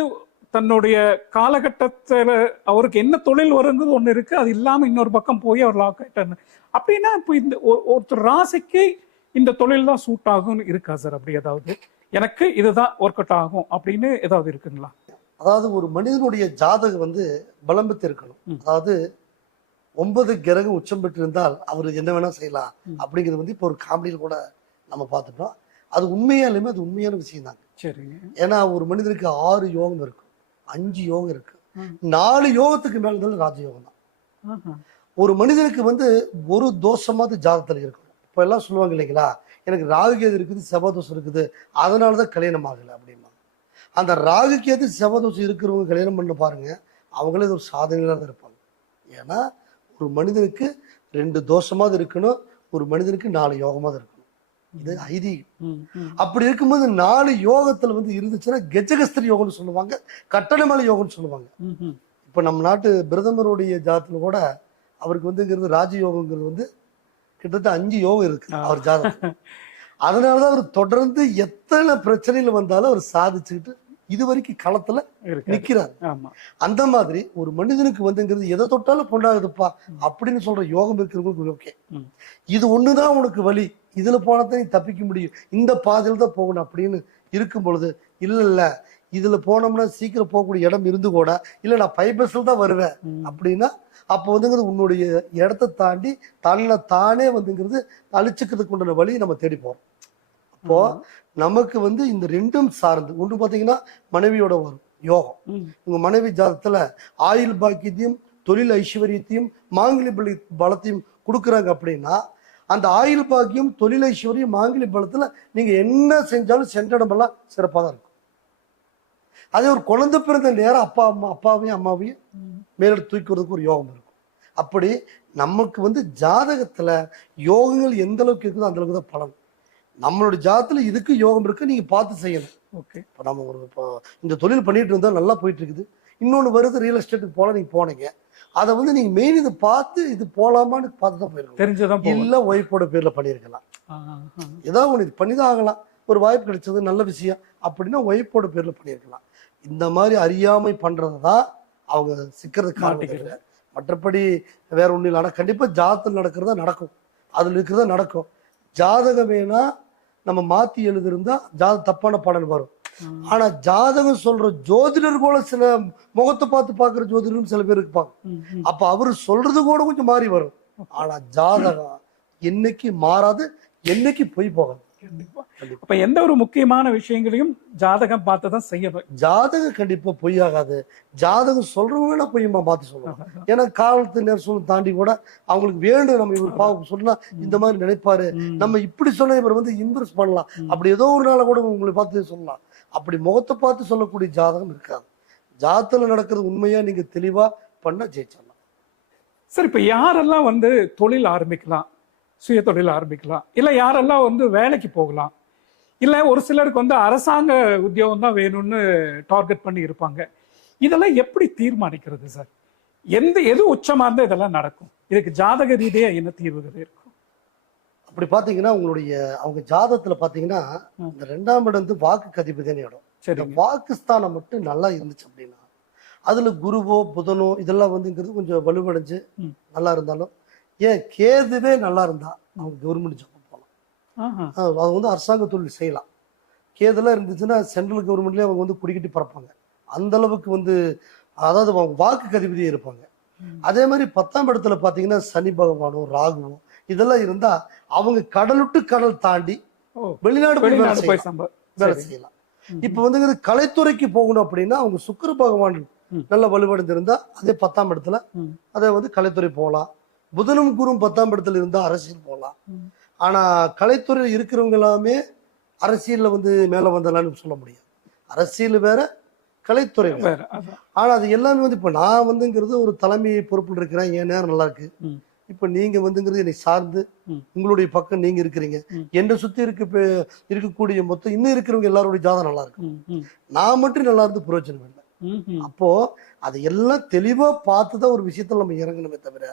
தன்னுடைய காலகட்டத்துல அவருக்கு என்ன தொழில் வருங்கிறது ஒண்ணு இருக்கு, அது இல்லாம இன்னொரு பக்கம் போய் அவர் லாக் ஆயிட்டாரு. அப்படின்னா இப்போ இந்த ஒருத்தர் ராசிக்கு இந்த தொழில் தான் சூட் ஆகும் இருக்கா சார்? அப்படி ஏதாவது எனக்கு இதுதான் ஒர்க் அவுட் ஆகும் அப்படின்னு ஏதாவது இருக்குங்களா? அதாவது ஒரு மனிதனுடைய ஜாதகம் வந்து பலம் பெற்று இருக்கணும். அதாவது 9 கிரகம் உச்சம் பெற்று இருந்தால் அவர் என்ன வேணா செய்யலாம் அப்படிங்கிறது வந்து இப்போ ஒரு காமெடியில் கூட நம்ம பார்த்துட்டோம். அது உண்மையாலுமே அது உண்மையான விஷயம் தாங்க. சரிங்க. ஏன்னா ஒரு மனிதனுக்கு 6 யோகம் இருக்கும், 5 யோகம் இருக்கு, 4 யோகத்துக்கு மேல இருந்தாலும் ராஜயோகம் தான். ஒரு மனிதனுக்கு வந்து ஒரு தோஷமாவது ஜாதகத்துல இருக்கணும். இப்ப எல்லாம் சொல்லுவாங்க இல்லைங்களா, எனக்கு ராகுகேது இருக்குது, செவ்வாதோஷம் இருக்குது, அதனாலதான் கல்யாணம் ஆகலை அப்படிமா. அந்த ராகுகேது செவ்வாதோஷம் இருக்கிறவங்க கல்யாணம் பண்ண பாருங்க, அவங்களே ஒரு சாதனையில தான் இருப்பாங்க. ஏன்னா ஒரு மனிதனுக்கு 2 தோஷமாவது இருக்கணும், ஒரு மனிதனுக்கு 4 யோகமாவது இருக்கணும். இது ஐதீகம். அப்படி இருக்கும்போது 4 யோகத்துல வந்து இருந்துச்சுன்னா கெஜகஸ்திரி யோகம்னு சொல்லுவாங்க, கட்டணமலை யோகம்னு சொல்லுவாங்க. இப்ப நம்ம நாட்டு பிரதமருடைய ஜாதத்துல கூட அவருக்கு வந்து ராஜயோகங்கிறது வந்து கிட்டத்தட்ட 5 யோகம் இருக்கு அவர் ஜாதகம். அதனாலதான் அவர் தொடர்ந்து எத்தனை பிரச்சனைகள் வந்தாலும் அவர் சாதிச்சுக்கிட்டு இது வரைக்கும் களத்துல நிக்கிறார். அந்த மாதிரி ஒரு மனிதனுக்கு வந்துங்கிறது எதை தொட்டாலும் பொண்ணாகுதுப்பா அப்படின்னு சொல்ற யோகம் இருக்கிறவங்களுக்கு ஓகே, இது ஒண்ணுதான் உனக்கு வழி, இதுல போனதான் நீ தப்பிக்க முடியும், இந்த பாதையில தான் போகணும் அப்படின்னு இருக்கும் பொழுது, இல்ல இதுல போனோம்னா சீக்கிரம் போகக்கூடிய இடம் இருந்து கூட இல்ல நான் பைபஸ்ல தான் வருவேன் அப்படின்னா அப்போ வந்துங்கிறது உன்னுடைய இடத்தை தாண்டி தன்னை தானே வந்துங்கிறது அழிச்சுக்கிறதுக்கு உண்டான வழி நம்ம தேடி போறோம். அப்போ நமக்கு வந்து இந்த 2ம் சார்ந்து ஒன்று பாத்தீங்கன்னா மனைவியோட வரும் யோகம். உங்க மனைவி ஜாதத்துல ஆயுள் பாக்கியத்தையும் தொழில் ஐஸ்வர்யத்தையும் மாங்கிலி பலத்தையும் கொடுக்குறாங்க அப்படின்னா அந்த ஆயுள் பாக்கியம் தொழில் ஐஸ்வர்யம் மாங்கிலி பலத்துல நீங்க என்ன செஞ்சாலும் சென்றடமெல்லாம் சிறப்பாக தான் இருக்கும். அதே ஒரு குழந்தை பிறந்த நேரம் அப்பாவையும் அம்மாவையும் மேலெடுத்து தூக்கிறதுக்கு ஒரு யோகம் இருக்கும். அப்படி நமக்கு வந்து ஜாதகத்துல யோகங்கள் எந்த அளவுக்கு இருக்குதோ அந்த அளவுக்கு தான் பலன். நம்மளுடைய ஜாதகத்துல இதுக்கு யோகம் இருக்கு, நீங்க பார்த்து செய்யணும். ஓகே, இப்போ நம்ம இப்போ இந்த தொழில் பண்ணிட்டு இருந்தா நல்லா போயிட்டு இருக்குது, இன்னொன்னு வருது ரியல் எஸ்டேட்டுக்கு போல நீங்க போனீங்க, அதை வந்து நீங்க மெயின் இதை பார்த்து இது போலாமான்னு பார்த்து தான் போயிருக்கோம். தெரிஞ்சதான் இல்ல ஒய்ஃபோட பேர்ல பண்ணியிருக்கலாம், ஏதாவது ஒன்று இது பண்ணிதான் ஆகலாம், ஒரு வாய்ப்பு கிடைச்சது நல்ல விஷயம் அப்படின்னா ஒய்ஃபோட பேர்ல பண்ணியிருக்கலாம். இந்த மாதிரி அறியாமை பண்றதுதான் அவங்க சிக்கிறதுக்கு காரணம். மற்றபடி வேற ஒன்றும் இல்லை. ஆனால் கண்டிப்பா ஜாதகத்தில் நடக்கிறதா நடக்கும், அதுல இருக்கிறதா நடக்கும். ஜாதகம் வேணா நம்ம மாத்தி எழுதிருந்தா தப்பான பலன் வரும். ஆனா ஜாதகம் சொல்ற ஜோதிடர் கூட சில முகத்தை பார்த்து பாக்குற ஜோதிடரும் சில பேர் இருப்பாங்க. அப்ப அவரு சொல்றது கூட கொஞ்சம் மாறி வரும். ஆனா ஜாதகம் என்னைக்கு மாறாது, என்னைக்கு போய் போகாது. அப்ப எந்த ஒரு முக்கியமான விஷயங்களையும் ஜாதகம் பார்த்துதான் செய்யணும். ஜாதகம் கண்டிப்பா பொய்யாகாது. ஜாதகம் சொல்றவங்க வேணா பொய்யமா பார்த்து சொல்லுவாங்க. ஏன்னா காலத்து நேரம் தாண்டி கூட அவங்களுக்கு வேண்டும் நம்ம இவர் பாவம் சொன்னா இந்த மாதிரி நினைப்பாரு, நம்ம இப்படி சொன்ன இவர் வந்து இம்ப்ரெஸ் பண்ணலாம், அப்படி ஏதோ ஒரு நாள கூட உங்களை பார்த்து சொல்லலாம். அப்படி முகத்தை பார்த்து சொல்லக்கூடிய ஜாதகம் இருக்காது. ஜாதகத்துல நடக்கிறது உண்மையா நீங்க தெளிவா பண்ண ஜெயிச்சிடலாம். சரி, இப்ப யாரெல்லாம் வந்து தொழில் ஆரம்பிக்கலாம், சுய தொழில் ஆரம்பிக்கலாம், இல்ல யாரெல்லாம் வந்து வேலைக்கு போகலாம், இல்ல ஒரு சிலருக்கு வந்து அரசாங்க உத்தியோகம் தான் வேணும்னு டார்கெட் பண்ணி இருப்பாங்க, இதெல்லாம் எப்படி தீர்மானிக்கிறது சார்? எது உச்சமா இருந்தா இதெல்லாம் நடக்கும்? இதுக்கு ஜாதக ரீதியா என்ன தீர்வுகள் இருக்கும்? அப்படி பாத்தீங்கன்னா உங்களுடைய அவங்க ஜாதகத்துல பாத்தீங்கன்னா இந்த 2ஆம் இடம் வந்து வாக்கு அதிபதியான இடம். இந்த வாக்குஸ்தானம் மட்டும் நல்லா இருந்துச்சு அப்படின்னா அதுல குருவோ புதனோ இதெல்லாம் வந்துங்கிறது கொஞ்சம் வலுவடைஞ்சு நல்லா இருந்தாலும், ஏன் கேதுவே நல்லா இருந்தா அவங்க கவர்மெண்ட் ஜாப் போகலாம். அது வந்து அரசாங்க தொழில் செய்யலாம். கேதெல்லாம் இருந்துச்சுன்னா சென்ட்ரல் கவர்மெண்ட்லயே அவங்க வந்து குடிக்கட்டி பறப்பாங்க. அந்த அளவுக்கு வந்து அதாவது அவங்க வாக்கு அதிபதியே இருப்பாங்க. அதே மாதிரி 10ஆம் இடத்துல பாத்தீங்கன்னா சனி பகவானோ ராகுவோ இதெல்லாம் இருந்தா அவங்க கடல் விட்டு கடல் தாண்டி வெளிநாடு போய் வேலை செய்யலாம். இப்ப வந்து கலைத்துறைக்கு போகணும் அப்படின்னா அவங்க சுக்கிர பகவான் நல்ல வலுவடைந்திருந்தா அதே 10ஆம் இடத்துல அதை வந்து கலைத்துறை போகலாம். புதனும் குரும் 10ஆம் இடத்துல இருந்தா அரசியல் போகலாம். ஆனா கலைத்துறையில் இருக்கிறவங்க எல்லாமே அரசியல்ல வந்து மேல வந்தலாம்னு சொல்ல முடியாது. அரசியல் வேற, கலைத்துறை வேற. ஆனா அது எல்லாமே வந்து இப்ப நான் வந்துங்கிறது ஒரு தலைமை பொறுப்புல இருக்கிறேன், என் நேரம் நல்லா இருக்கு. இப்ப நீங்க வந்துங்கிறது என்னை சார்ந்து உங்களுடைய பக்கம் நீங்க இருக்கிறீங்க. என்னை சுத்தி இருக்கக்கூடிய மொத்தம் இன்னும் இருக்கிறவங்க எல்லாருடைய ஜாதகம் நல்லா இருக்கு. நான் மட்டும் நல்லா இருந்து பிரயோஜனம் இல்லை. அப்போ அதை எல்லாம் தெளிவா பார்த்துதான் ஒரு விஷயத்துல நம்ம இறங்கணுமே தவிர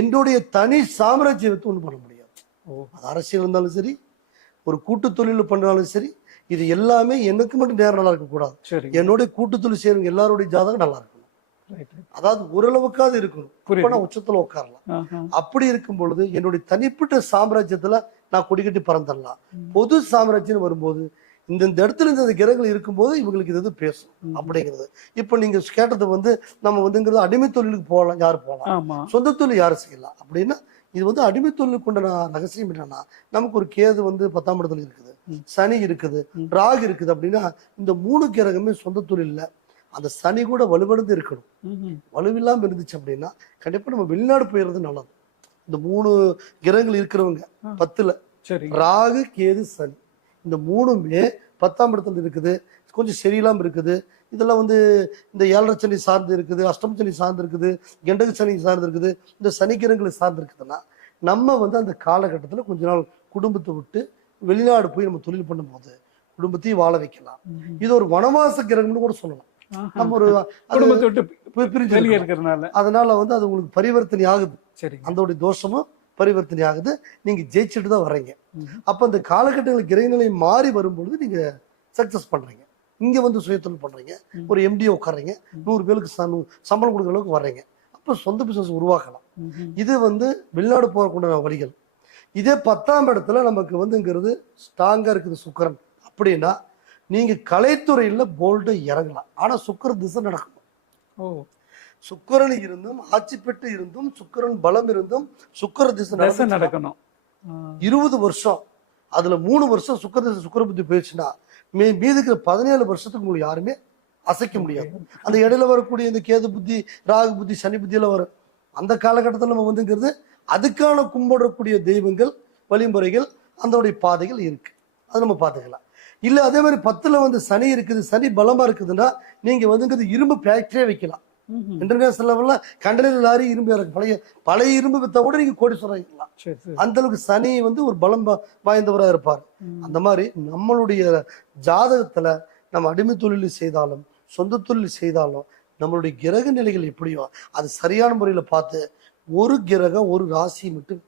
என்னுடைய தனி சாம்ராஜ்யத்தை ஒண்ணும் பண்ண முடியாது. அது அரசியல் இருந்தாலும் சரி, ஒரு கூட்டு தொழில் பண்ணாலும் சரி, இது எல்லாமே எனக்கு மட்டும் நேரம் நல்லா இருக்க கூடாது. என்னுடைய கூட்டு தொழில் செய்யறவங்க எல்லாருடைய ஜாதகம் நல்லா இருக்கணும். அதாவது ஓரளவுக்காவது இருக்கணும். உச்சத்துல உட்காரலாம். அப்படி இருக்கும் பொழுது என்னுடைய தனிப்பட்ட சாம்ராஜ்யத்துல நான் கொடிக்கட்டி பறந்துடலாம். பொது சாம்ராஜ்யம் வரும்போது இந்த இடத்துல இந்த கிரகங்கள் இருக்கும்போது இவங்களுக்கு இது பேசும் அப்படிங்கிறது. இப்ப நீங்க கேட்டது வந்து நம்ம வந்துங்கிறது அடிமை தொழிலுக்கு போகலாம், யாரு போகலாம், சொந்த தொழில் யாரு செய்யலாம் அப்படின்னா இது வந்து அடிமை தொழிலுக்கு உண்டான ரகசியம் என்னன்னா, நமக்கு ஒரு கேது வந்து 10ஆம் இடத்துல இருக்குது, சனி இருக்குது, ராகு இருக்குது அப்படின்னா இந்த 3 கிரகமே சொந்த தொழில்ல அந்த சனி கூட வலுவடைந்து இருக்கணும். வலுவில்லாம இருந்துச்சு அப்படின்னா கண்டிப்பா நம்ம வெளிநாடு போயிடுறது நல்லது. இந்த 3 கிரகங்கள் இருக்கிறவங்க 10ல ராகு கேது சனி இந்த 3மே 10ஆம் இடத்துல இருக்குது, கொஞ்சம் சரியில்லாம இருக்குது. இதெல்லாம் வந்து இந்த 7.5 சனி சார்ந்து இருக்குது, அஷ்டம சனி சார்ந்து இருக்குது, கெண்டக சனி சார்ந்து இருக்குது, இந்த சனிக்கிரகங்களை சார்ந்து இருக்குதுன்னா நம்ம வந்து அந்த காலகட்டத்துல கொஞ்ச நாள் குடும்பத்தை விட்டு வெளிநாடு போய் நம்ம தொழில் பண்ணும் போது குடும்பத்தையும் வாழ வைக்கலாம். இது ஒரு வனவாச கிரகம்னு கூட சொல்லலாம். நம்ம ஒரு அதனால வந்து அது உங்களுக்கு பரிவர்த்தனை ஆகுது. அந்த தோஷமும் பரிவர்த்தனை ஆகுது. நீங்க ஜெயிச்சுட்டு தான் வர்றீங்க. அப்ப அந்த காலகட்டங்கள் கிரகநிலை மாறி வரும்பொழுது நீங்க சக்சஸ் பண்றீங்க. இங்க வந்து சுயத்தொழில் பண்றீங்க, ஒரு எம்டிஓ உட்கார்றீங்க, 100 பேருக்கு சம்பளம் கொடுக்குற அளவுக்கு வர்றீங்க. அப்ப சொந்த பிசினஸ் உருவாக்கலாம். இது வந்து வெளிநாடு போறக்கூடிய வழிகள். இதே 10ஆம் இடத்துல நமக்கு வந்துங்கிறது ஸ்ட்ராங்கா இருக்குது சுக்கிரன் அப்படின்னா நீங்க கலைத்துறையில போல்டா இறங்கலாம். ஆனா சுக்கிர திசை நடக்கணும். சுக்கிரன் இருந்தும் ஆட்சி பெற்று இருந்தும் சுக்கிரன் பலம் இருந்தும் சுக்கிர திசை நடக்கணும். 20 வருஷம் அதுல 3 வருஷம் சுக்கிர திசை சுக்கிர புத்தி போயிடுச்சுன்னா மீதுக்கு 17 வருஷத்துக்கு உங்களுக்கு யாருமே அசைக்க முடியாது. அந்த இடையில வரக்கூடிய இந்த கேது புத்தி, ராகு புத்தி, சனி புத்தியில வரும். அந்த காலகட்டத்தில் நம்ம வந்துங்கிறது அதுக்கான கும்பிடக்கூடிய தெய்வங்கள், வழிமுறைகள், அதனுடைய பாதைகள் இருக்கு. அது நம்ம பார்த்துக்கலாம். இல்ல அதே மாதிரி 10ல வந்து சனி இருக்குது, சனி பலமா இருக்குதுன்னா நீங்க வந்துங்கிறது இரும்பு ஃபேக்டரியே வைக்கலாம். இன்டர்நேஷனல் லெவல்ல கண்டெய்னர் லாரி இரும்பு இருக்கு. பழைய இரும்பு வித்தா கூட நீங்க கோடீஸ்வரர் ஆகிக்கலாம். அந்த அளவுக்கு சனி வந்து ஒரு பலம் வாய்ந்தவராக இருப்பார். அந்த மாதிரி நம்மளுடைய ஜாதகத்துல நம்ம அடிமை தொழில் செய்தாலும் சொந்த தொழில் செய்தாலும் நம்மளுடைய கிரக நிலைகள் எப்படியோ அது சரியான முறையில பார்த்து ஒரு கிரகம் ஒரு ராசி மட்டும்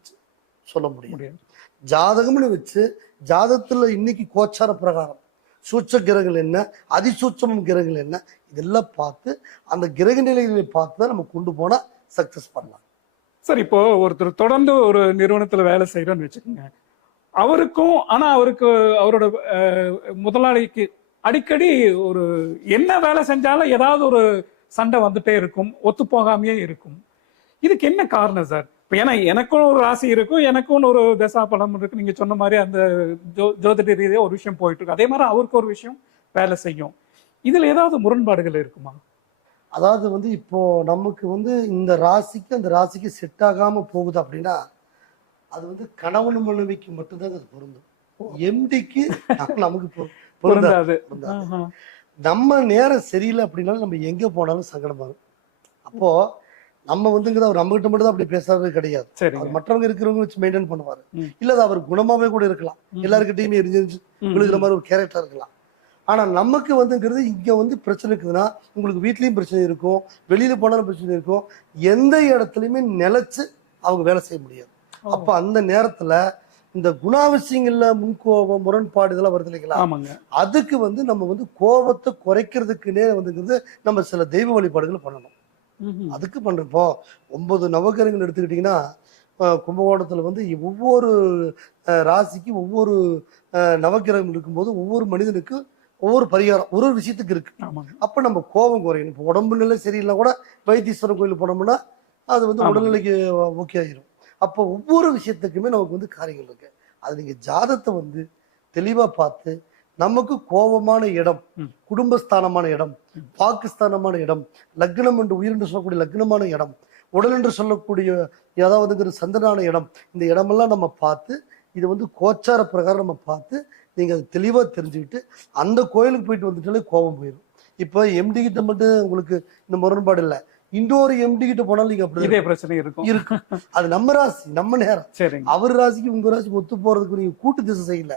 சொல்ல முடியும். ஜாதகம்னு வச்சு ஜாதகத்துல இன்னைக்கு கோச்சார பிரகாரம் சூட்ச கிரகங்கள் என்ன, அதிசூட்சமம் கிரகங்கள் என்ன, இதெல்லாம் பார்த்து அந்த கிரக நிலைகளை பார்த்து தான் நம்ம கொண்டு போனா சக்சஸ் பண்ணலாம். சார், இப்போ ஒருத்தர் தொடர்ந்து ஒரு நிறுவனத்துல வேலை செய்யறோம்னு வச்சுக்கோங்க. அவருக்கும் ஆனா அவருக்கு அவரோட முதலாளிக்கு அடிக்கடி ஒரு என்ன வேலை செஞ்சாலும் ஏதாவது ஒரு சண்டை வந்துட்டே இருக்கும், ஒத்து போகாமையே இருக்கும். இதுக்கு என்ன காரணம் சார்? ஏன்னா எனக்கும் ஒரு ராசி இருக்கும், எனக்கும் ஒரு தசா பலம் இருக்கு. நீங்க சொன்ன மாதிரி அந்த ஜோதிட ரீதியா ஒரு விஷயம் போயிட்டு இருக்கு. அதே மாதிரி அவருக்கு ஒரு விஷயம் வேலை செய்யும். இதுல ஏதாவது முரண்பாடுகள் இருக்குமா? அதாவது வந்து இப்போ நமக்கு வந்து இந்த ராசிக்கு அந்த ராசிக்கு செட் ஆகாம போகுது அப்படின்னா அது வந்து கணவன் மனைவிக்கு மட்டும்தான் அது பொருந்தும். எம்டிக்கு நமக்கு பொருந்தாது. நம்ம நேரம் சரியில்லை அப்படின்னாலும் நம்ம எங்க போனாலும் சங்கடம் வரும். அப்போ நம்ம வந்துங்கிறது அவர் நம்ம கிட்ட மட்டும் தான் அப்படி பேசுறது கிடையாது. அவர் மற்றவங்க இருக்கிறவங்க வச்சு மெயின்டைன் பண்ணுவாரு. இல்ல அது அவர் குணமாவே கூட இருக்கலாம். எல்லாருக்கிட்டையுமே எரிஞ்சு விழுகிற மாதிரி ஒரு கேரக்டர் இருக்கலாம். ஆனா நமக்கு வந்துங்கிறது இங்க வந்து பிரச்சனை இருக்குதுன்னா உங்களுக்கு வீட்லயும் பிரச்சனை இருக்கும், வெளியில போனாலும் பிரச்சனை இருக்கும், எந்த இடத்துலயுமே நிலைச்சு அவங்க வேலை செய்ய முடியாது. அப்ப அந்த நேரத்துல இந்த குணாவசியங்கள்ல முன்கோபம் முரண்பாடு இதெல்லாம் வருது இல்லைங்களா, ஆமாங்க. அதுக்கு வந்து நம்ம வந்து கோபத்தை குறைக்கிறதுக்குன்னே வந்துங்கிறது நம்ம சில தெய்வ வழிபாடுகள் பண்ணணும். அதுக்கு பண்றப்போ 9 நவகிரகங்கள் எடுத்துக்கிட்டீங்கன்னா கும்பகோணத்துல வந்து ஒவ்வொரு ராசிக்கு ஒவ்வொரு நவகிரகம் இருக்கும்போது ஒவ்வொரு மனிதனுக்கு ஒவ்வொரு பரிகாரம் ஒரு விஷயத்துக்கு இருக்கு. அப்ப நம்ம கோபம் குறையணும். இப்போ உடம்பு நிலை சரியில்லை கூட வைத்தீஸ்வரன் கோயிலுக்கு போனோம்னா அது வந்து உடல்நிலைக்கு ஓகே ஆயிரும். அப்போ ஒவ்வொரு விஷயத்துக்குமே நமக்கு வந்து காரியங்கள் இருக்கு. அது நீங்க ஜாதத்தை வந்து தெளிவா பார்த்து நமக்கு கோபமான இடம், குடும்பஸ்தானமான இடம், பாகிஸ்தானமான இடம், லக்னம் என்று உயிர் என்று சொல்லக்கூடிய லக்னமான இடம், உடல் என்று சொல்லக்கூடிய ஏதாவது சந்தனான இடம், இந்த இடமெல்லாம் நம்ம பார்த்து இது வந்து கோச்சார பிரகாரம் நம்ம பார்த்து நீங்க அதை தெளிவா தெரிஞ்சுக்கிட்டு அந்த கோயிலுக்கு போயிட்டு வந்துட்டாலே கோபம் போயிடும். இப்ப எம்டி கிட்ட மட்டும் உங்களுக்கு இந்த முரண்பாடு இல்லை, இன்னொரு எம்டி கிட்ட போனாலும் நீங்க அப்படி இதே பிரச்சனை இருக்கும். அது நம்ம ராசி நம்ம நேரம். சரிங்க. அவர் ராசிக்கு உங்க ராசிக்கு ஒத்து போறதுக்கு நீங்க கூட்டு திசை செய்யல,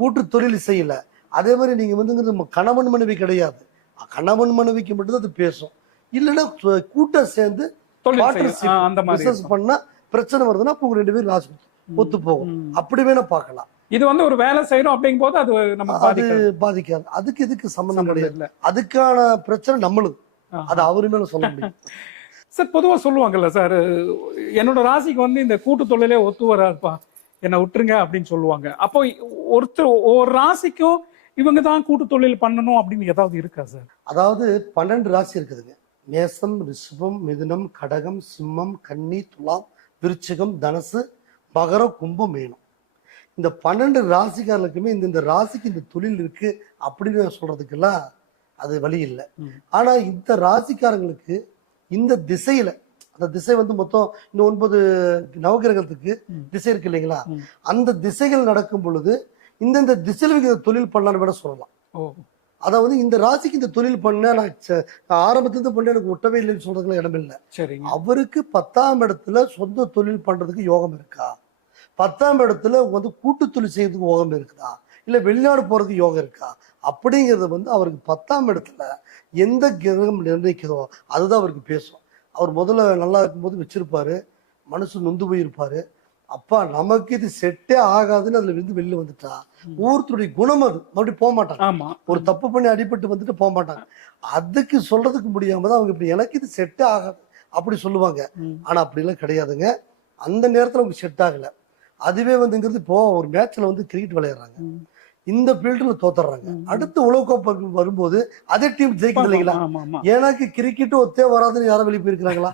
கூட்டு தொழில் செய்யல. அதே மாதிரி நீங்க வந்து கணவன் மனைவி கிடையாது, கணவன் மனைவிக்கு மட்டும்தான் அது பேசும். இல்லைன்னா கூட்ட சேர்ந்து பிசினஸ் பண்ணா பிரச்சனை வருதுன்னா அப்ப உங்க 2 பேரும் ராசி ஒத்து போகும். அப்படி வேணா பார்க்கலாம். இது வந்து ஒரு வேலை செய்யணும் அப்படிங்கும் போது அது நமக்கு பாதிக்காது. அதுக்கு இதுக்கு சம்பந்தம் கிடையாது. அதுக்கான பிரச்சனை நம்மளுக்கு, அது அவரு மேல சொல்ல முடியும். சார் பொதுவா சொல்லுவாங்கல்ல சார், என்னோட ராசிக்கு வந்து இந்த கூட்டு தொழிலே ஒத்து வராதுப்பா, என்னை விட்டுருங்க அப்படின்னு சொல்லுவாங்க. அப்போ ஒவ்வொரு ராசிக்கும் இவங்க தான் கூட்டு தொழில் பண்ணணும் அப்படின்னு ஏதாவது இருக்கா சார்? அதாவது 12 ராசி இருக்குதுங்க. மேசம், ரிஷபம், மிதுனம், கடகம், சிம்மம், கன்னி, துலாம், விருச்சிகம், தனுசு, மகரம், கும்பம், மீனம். இந்த 12 ராசிக்காரர்களுக்குமே இந்த ராசிக்கு இந்த தொழில் இருக்கு அப்படின்னு சொல்றதுக்கெல்லாம் அது வழி இல்லை. ஆனா இந்த ராசிக்காரங்களுக்கு இந்த திசையில, அந்த திசை வந்து மொத்தம் இந்த 9 நவகிரகத்துக்கு திசை இருக்கு இல்லைங்களா, அந்த திசைகள் நடக்கும் பொழுது இந்தந்த திசையில தொழில் பண்ணலான்னு விட சொல்லலாம். அதாவது இந்த ராசிக்கு இந்த தொழில் பண்ண நான் ஆரம்பத்துல பண்ண எனக்கு ஒட்டவே இல்லைன்னு சொல்றதுக்குள்ள இடம் இல்லை. அவருக்கு 10ஆம் இடத்துல சொந்த தொழில் பண்றதுக்கு யோகம் இருக்கா, 10ஆம் இடத்துல வந்து கூட்டு தொழில் செய்யறதுக்கு யோகம் இருக்குதா, இல்ல வெளிநாடு போறதுக்கு யோகம் இருக்கா அப்படிங்கிறது வந்து அவருக்கு 10ஆம் இடத்துல எந்த கிரகம் நிர்ணயிக்கிறதோ அதுதான் அவருக்கு பேசும். அவர் முதல்ல நல்லா இருக்கும்போது வச்சிருப்பாரு, மனசு நொந்து போயிருப்பாரு. அப்பா நமக்கு இது செட்டே ஆகாதுன்னு அதுல இருந்து வெளில வந்துட்டா ஒவ்வொருத்தருடைய குணம் அது மறுபடியும் போக மாட்டாங்க. ஒரு தப்பு பண்ணி அடிபட்டு வந்துட்டு போக மாட்டாங்க. அதுக்கு சொல்றதுக்கு முடியாம தான் அவங்க இப்படி எனக்கு இது செட்டே ஆகாது அப்படி சொல்லுவாங்க. ஆனா அப்படி எல்லாம் கிடையாதுங்க. அந்த நேரத்துல அவங்க செட் ஆகல. அதுவே வந்துங்கிறது இப்போ ஒரு மேட்ச்ல வந்து கிரிக்கெட் விளையாடுறாங்க, இந்த ஃபீல்டுல தோத்துறாங்க, அடுத்து உலகக்கோப்பை வரும்போது அதே டீம் ஜெயிக்குது இல்லைங்களா. எனக்கு கிரிக்கெட் ஒத்தே வராதுன்னு யாரும் வெளியே போயிருக்கிறாங்களா?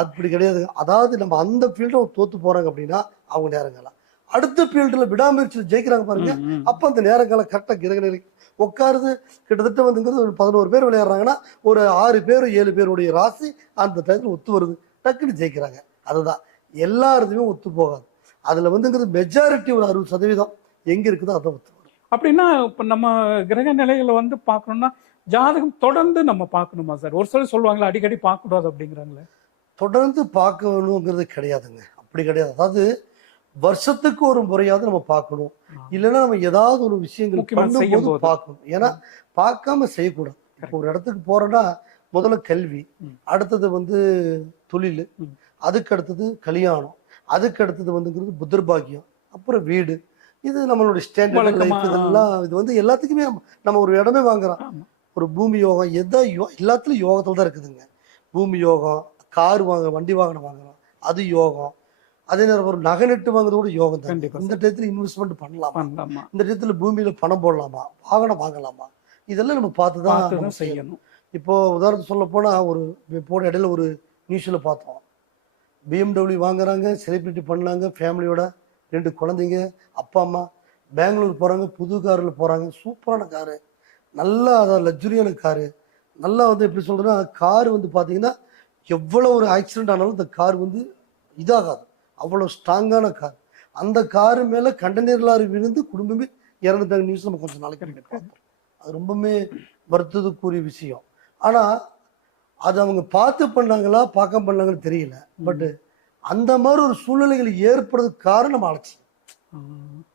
அப்படி கிடையாது. அதாவது நம்ம அந்த ஃபீல்ட தோத்து போறாங்க அப்படின்னா அவங்க நேரங்களா அடுத்த ஃபீல்டுல விடாமுயற்சியில் ஜெயிக்கிறாங்க பாருங்க, அப்ப அந்த நேரங்கால கரெக்டா கிரகநிலை உட்காருது. கிட்டத்தட்ட வந்துங்கிறது ஒரு 11 பேர் விளையாடுறாங்கன்னா ஒரு 6 பேர் 7 பேருடைய ராசி அந்த டைத்துல ஒத்து வருது, டக்குன்னு ஜெயிக்கிறாங்க. அதுதான் எல்லாருமே ஒத்து போகாது. அதுல வந்துங்கிறது மெஜாரிட்டி ஒரு 60% எங்க இருக்குதோ அதை ஒத்து வரும். அப்படின்னா இப்ப நம்ம கிரக நிலைகளை வந்து பார்க்கணும்னா ஜாதகம் தொடர்ந்து நம்ம பார்க்கணுமா சார்? ஒரு சிலர் சொல்லுவாங்களா அடிக்கடி பார்க்க கூடாது அப்படிங்கிறாங்களே. தொடர்ந்து பார்க்கணுங்கிறது கிடையாதுங்க, அப்படி கிடையாது. அதாவது வருஷத்துக்கு ஒரு முறையாவது நம்ம பார்க்கணும், இல்லைன்னா நம்ம ஏதாவது ஒரு விஷயங்கள் பண்ணும்போது பார்க்கணும். ஏன்னா பார்க்காம செய்யக்கூடாது. இப்போ ஒரு இடத்துக்கு போறோம்னா முதல்ல கல்வி, அடுத்தது வந்து தொழில், அதுக்கு அடுத்தது கல்யாணம், அதுக்கு அடுத்தது வந்துங்கிறது புத்திரபாகியம், அப்புறம் வீடு. இது நம்மளுடைய ஸ்டாண்டர்ட் லைஃப். இதெல்லாம் இது வந்து எல்லாத்துக்குமே நம்ம ஒரு இடமே வாங்குறோம். ஒரு பூமி யோகம் எல்லாத்துலயும் யோகத்துல தான் இருக்குதுங்க. பூமி யோகம், கார் வண்டி வாகனம் வாங்குறோம் அது யோகம். அதே நேரம் ஒரு நகை நட்டு வாங்குறது கூட யோகம் தான். இந்த டயத்துல இன்வெஸ்ட்மெண்ட் பண்ணலாமா, இந்த டயத்துல பூமியில பணம் போடலாமா, வாகனம் வாங்கலாமா, இதெல்லாம் நம்ம பார்த்துதான் செய்யணும். இப்போ உதாரணத்துக்கு சொல்ல போனா ஒரு போன இடையில ஒரு நியூஸ்ல பார்த்தோம், BMW வாங்குறாங்க, செலிபிரிட்டி பண்ணாங்க, ஃபேமிலியோட 2 குழந்தைங்க, அப்பா அம்மா, பெங்களூர் போறாங்க, புது காரில் போறாங்க, சூப்பரான காரு, நல்லா அதான் லக்ஸுரியான காரு, நல்லா வந்து எப்படி சொல்றேன்னா கார் வந்து பாத்தீங்கன்னா எவ்வளவு ஒரு ஆக்சிடென்ட் ஆனாலும் இந்த கார் வந்து இதாகாது, அவ்வளவு ஸ்ட்ராங்கான கார். அந்த காரு மேல கண்டெய்னர் லாரி விழுந்து குடும்பமே இறந்துட்டாங்க. நியூஸ் நம்ம கொஞ்சம் நாளைக்கு பார்த்தோம். அது ரொம்பவுமே வருத்தத்துக்குரிய விஷயம். ஆனா அது அவங்க பார்த்து பண்ணாங்களா பார்க்க பண்ணாங்கன்னு தெரியல. பட் அந்த மாதிரி ஒரு சூழ்நிலைகள் ஏற்படுறதுக்கு காரணம் அலட்சியம்.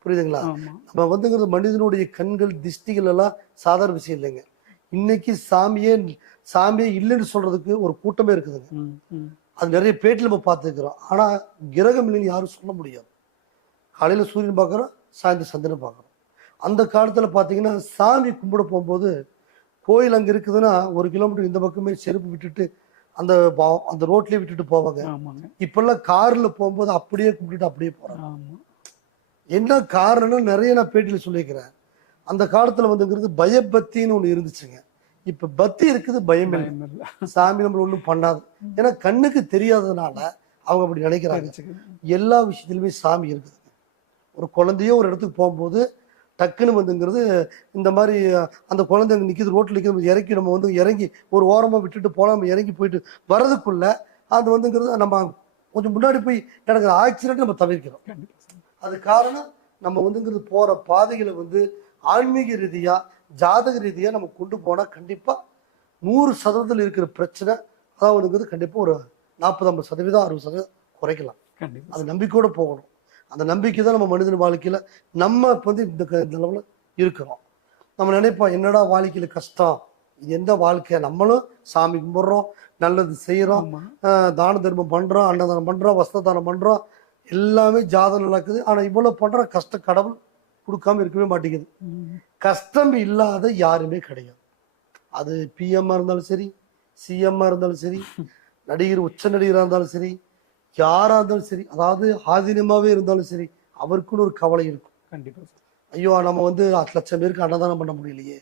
புரியுதுங்களா? ஆமா. நம்ம வந்துங்கிறது மனிதனுடைய கண்கள் திஷ்டிகள் எல்லாம் சாதாரண விஷயம் இல்லைங்க. இன்னைக்கு சாமியே இல்லைன்னு சொல்றதுக்கு ஒரு கூட்டமே இருக்குதுங்க. அது நிறைய பேட்டில் நம்ம பார்த்துருக்கிறோம். ஆனா கிரகம் இல்லைன்னு யாரும் சொல்ல முடியாது. காலையில சூரியன் பார்க்குறோம், சாயந்தரம் சந்திரன் பார்க்குறோம். அந்த காலத்துல பார்த்தீங்கன்னா சாமி கும்பிட போகும்போது கோயில் அங்க இருக்குதுன்னா 1 கிலோமீட்டர் இந்த பக்கமே செருப்பு விட்டுட்டு அந்த ரோட்லயே விட்டுட்டு போவாங்க. இப்பெல்லாம் கார்ல போகும்போது அப்படியே கும்பிட்டுட்டு அப்படியே போறாங்க. என்ன காரணம்னு நிறைய நான் பேட்டியில சொல்லியிருக்கிறேன். அந்த காலத்துல வந்துங்கிறது பயபக்தின்னு ஒண்ணு இருந்துச்சுங்க. இப்ப பக்தி இருக்குது, பயம் இல்லை. சாமி நம்மள ஒண்ணும் பண்ணாது. ஏன்னா கண்ணுக்கு தெரியாததுனால அவங்க அப்படி நினைக்கிறாங்க. எல்லா விஷயத்திலுமே சாமி இருக்குது. ஒரு குழந்தையோ ஒரு இடத்துக்கு போகும்போது டக்குன்னு வந்துங்கிறது இந்த மாதிரி அந்த குழந்தை நிற்கிது, ரோட்டில் நிற்கிது, இறக்கி நம்ம வந்து இறங்கி ஒரு ஓரமாக விட்டுட்டு போகலாம். நம்ம இறங்கி போயிட்டு வர்றதுக்குள்ள அது வந்துங்கிறது நம்ம கொஞ்சம் முன்னாடி போய் நடக்கிற ஆக்சிடென்ட் நம்ம தவிர்க்கிறோம். அது காரணம் நம்ம வந்துங்கிறது போகிற பாதைகளை வந்து ஆன்மீக ரீதியாக ஜாதக ரீதியாக நம்ம கொண்டு போனால் கண்டிப்பாக 100% இருக்கிற பிரச்சனை அதாவதுங்கிறது கண்டிப்பாக ஒரு 40-50%, 60% குறைக்கலாம். அது நம்பிக்கையோடு போகணும். அந்த நம்பிக்கை தான் நம்ம மனிதன் வாழ்க்கையில நம்ம வந்து இந்த நிலவுல இருக்கிறோம். நம்ம நினைப்போம் என்னடா வாழ்க்கையில கஷ்டம், இது எந்த வாழ்க்கை, நம்மளும் சாமி கும்பிடுறோம், நல்லது செய்யறோம், தான தர்மம் பண்றோம், அன்னதானம் பண்றோம், வஸ்திரதானம் பண்றோம், எல்லாமே ஜாதகம் நடக்குது. ஆனா இவ்வளவு பண்ற கஷ்டம் கடவுள் கொடுக்காம இருக்கவே மாட்டேங்குது. கஷ்டம் இல்லாத யாருமே கிடையாது. அது பிஎம்மா இருந்தாலும் சரி, சிஎம்மா இருந்தாலும் சரி, நடிகர் உச்ச நடிகராக இருந்தாலும் சரி, யாரா இருந்தாலும் சரி, அதாவது ஆதீனமாவே இருந்தாலும் சரி, அவருக்குன்னு ஒரு கவலை இருக்கும். கண்டிப்பா. ஐயோ நம்ம வந்து 10 லட்சம் பேருக்கு அன்னதானம் பண்ண முடியலையே,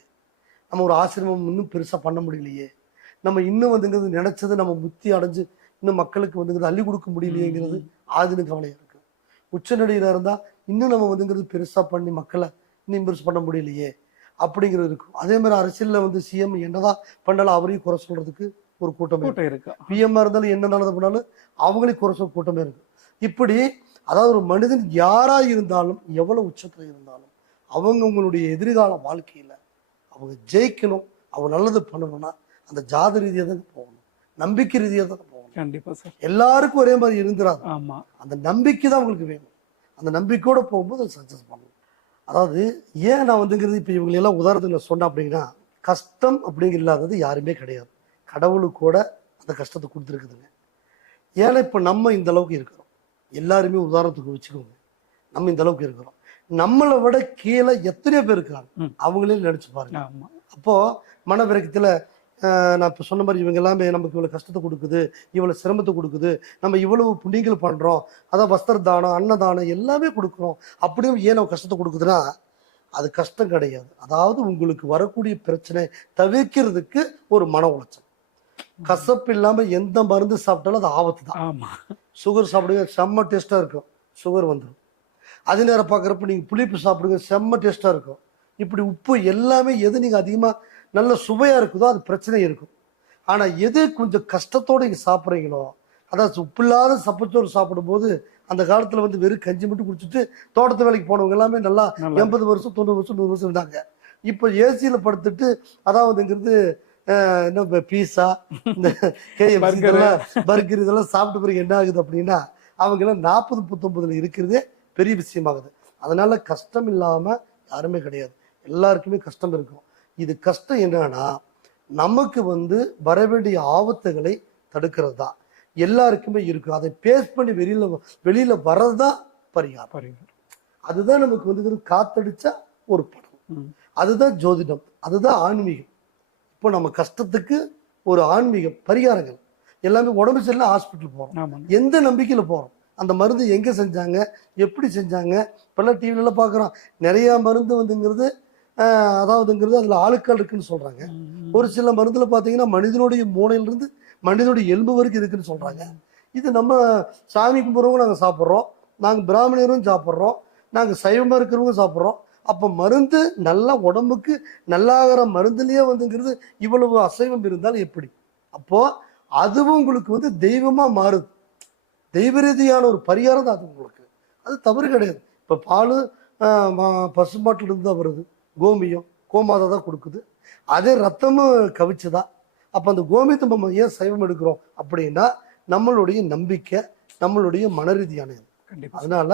நம்ம ஒரு ஆசிரமம் இன்னும் பெருசா பண்ண முடியலையே, நம்ம இன்னும் வந்துங்கிறது நினைச்சது நம்ம முத்தி அடைஞ்சு இன்னும் மக்களுக்கு வந்துங்கிறது அள்ளி கொடுக்க முடியலையேங்கிறது ஆதீன கவலையா இருக்கு. உச்ச நடிகராக இருந்தா இன்னும் நம்ம வந்துங்கிறது பெருசா பண்ணி மக்களை இன்னும் பெருசு பண்ண முடியலையே அப்படிங்கிறது இருக்கும். அதே மாதிரி அரசியல்ல வந்து சிஎம் என்னதான் பண்ணாலும் அவரையும் குறை சொல்றதுக்கு ஒரு கூட்டமே இருக்கு. பிஎம்ஆ இருந்தாலும் என்ன நல்லது பண்ணாலும் அவங்களையும் குறை சொல்ற கூட்டமே இருக்கு. இப்படி அதாவது ஒரு மனிதன் யாரா இருந்தாலும் எவ்வளவு உச்சத்துல இருந்தாலும் அவங்களுடைய எதிர்கால வாழ்க்கையில அவங்க ஜெயிக்கணும், அவங்க நல்லது பண்ணணும்னா அந்த ஜாத ரீதியா தான் போகணும், நம்பிக்கை ரீதியா தான் போகணும். கண்டிப்பா சார். எல்லாருக்கும் ஒரே மாதிரி இருந்துடாது. ஆமா. அந்த நம்பிக்கை தான் அவங்களுக்கு வேணும். அந்த நம்பிக்கையோட போகும்போது அது சக்சஸ் பண்ணணும். அதாவது ஏன் நான் வந்துங்கிறது இப்ப இவங்க எல்லாம் உதாரணத்துல சொன்னேன் அப்படின்னா, கஷ்டம் அப்படிங்க இல்லாதது யாருமே கிடையாது. கடவுளுக்கு கூட அந்த கஷ்டத்தை கொடுத்துருக்குதுங்க. ஏன்னா இப்ப நம்ம இந்த அளவுக்கு இருக்கிறோம், எல்லாருமே உதாரணத்துக்கு வச்சுக்கோங்க, நம்ம இந்த அளவுக்கு இருக்கிறோம். நம்மளை விட கீழே எத்தனையோ பேர் இருக்கிறாங்க, அவங்களே நினைச்சு பாருங்க. அப்போ மன விரக்கத்துல நான் இப்ப சொன்ன மாதிரி இவங்க எல்லாமே நமக்கு இவ்வளவு கஷ்டத்தை கொடுக்குது, இவ்வளவு சிரமத்தை கொடுக்குது, நம்ம இவ்வளவு புண்ணியங்கள் பண்றோம், அதான் வஸ்திர தானம், அன்னதானம் எல்லாமே கொடுக்குறோம், அப்படியும் ஏன் நம்ம கஷ்டத்தை கொடுக்குதுன்னா அது கஷ்டம் கிடையாது. அதாவது உங்களுக்கு வரக்கூடிய பிரச்சனை தவிர்க்கிறதுக்கு ஒரு மன உளைச்சல். கசப்பு இல்லாம எந்த மருந்து சாப்பிட்டாலும் அது ஆபத்து தான். சுகர் சாப்பிடுங்க, செம்ம டேஸ்டா இருக்கும், சுகர் வந்துடும். அதே நேரம் பார்க்குறப்ப நீங்க புளிப்பு சாப்பிடுங்க, செம்ம டேஸ்டா இருக்கும். இப்படி உப்பு எல்லாமே எது நீங்க அதிகமா நல்ல சுவையா இருக்குதோ அது பிரச்சனை இருக்கும். ஆனா எது கொஞ்சம் கஷ்டத்தோட நீங்க சாப்பிட்றீங்களோ, அதாவது உப்பு இல்லாத சப்பச்சோறு சாப்பிடும்போது அந்த காலத்துல வந்து வெறும் கஞ்சி மட்டும் குடிச்சிட்டு தோட்டத்து வேலைக்கு போனவங்க எல்லாமே நல்லா 80 வருஷம் 90 வருஷம் 100 வருஷம் இருந்தாங்க. இப்போ ஏசியில படுத்துட்டு அதாவதுங்கிறது என்ன பீஸா, இந்த பர்கர் இதெல்லாம் சாப்பிட்ட பிறகு என்ன ஆகுது அப்படின்னா அவங்க எல்லாம் 40-39 இருக்கிறதே பெரிய விஷயமாகுது. அதனால கஷ்டம் இல்லாம யாருமே கிடையாது, எல்லாருக்குமே கஷ்டம் இருக்கும். இது கஷ்டம் என்னன்னா நமக்கு வந்து வர வேண்டிய ஆபத்துகளை தடுக்கிறது தான். எல்லாருக்குமே இருக்கும். அதை பேஸ் பண்ணி வெளியில வர்றதுதான் பரிகாரம். அதுதான் நமக்கு வந்து காத்தடிச்ச ஒரு படம், அதுதான் ஜோதிடம், அதுதான் ஆன்மீகம். இப்போ நம்ம கஷ்டத்துக்கு ஒரு ஆன்மீகம் பரிகாரங்கள் எல்லாமே உடம்பு சரியில்லை ஹாஸ்பிட்டல் போறோம், எந்த நம்பிக்கையில போறோம், அந்த மருந்து எங்க செஞ்சாங்க, எப்படி செஞ்சாங்க, இப்பெல்லாம் டிவில பாக்குறோம் நிறைய மருந்து வந்துங்கிறது அதாவதுங்கிறது அதுல ஆளுக்கள் இருக்குன்னு சொல்றாங்க. ஒரு சில மருந்துல பாத்தீங்கன்னா மனிதனுடைய மூளையிலிருந்து மனிதனுடைய எலும்பு வரைக்கும் இருக்குன்னு சொல்றாங்க. இது நம்ம சாமி கும்பிட்றவங்க நாங்க சாப்பிட்றோம், நாங்க பிராமணரும் சாப்பிட்றோம், நாங்க சைவமா இருக்கிறவங்க சாப்பிட்றோம். அப்ப மருந்து நல்லா உடம்புக்கு நல்லாகிற மருந்துலயே வந்துங்கிறது இவ்வளவு அசைவம் இருந்தாலும் எப்படி? அப்போ அதுவும் உங்களுக்கு வந்து தெய்வமா மாறுது, தெய்வ ரீதியான ஒரு பரிகாரம் தான் அது உங்களுக்கு. அது தவறு கிடையாது. இப்ப பால் பசுமாட்டில இருந்து தான் வருது, கோமியம் கோமாதா தான் கொடுக்குது, அதே ரத்தமும் கவிச்சுதான். அப்ப அந்த கோமியத்தை நம்ம ஏன் சைவம் எடுக்கிறோம் அப்படின்னா நம்மளுடைய நம்பிக்கை, நம்மளுடைய மன ரீதியானது. அதனால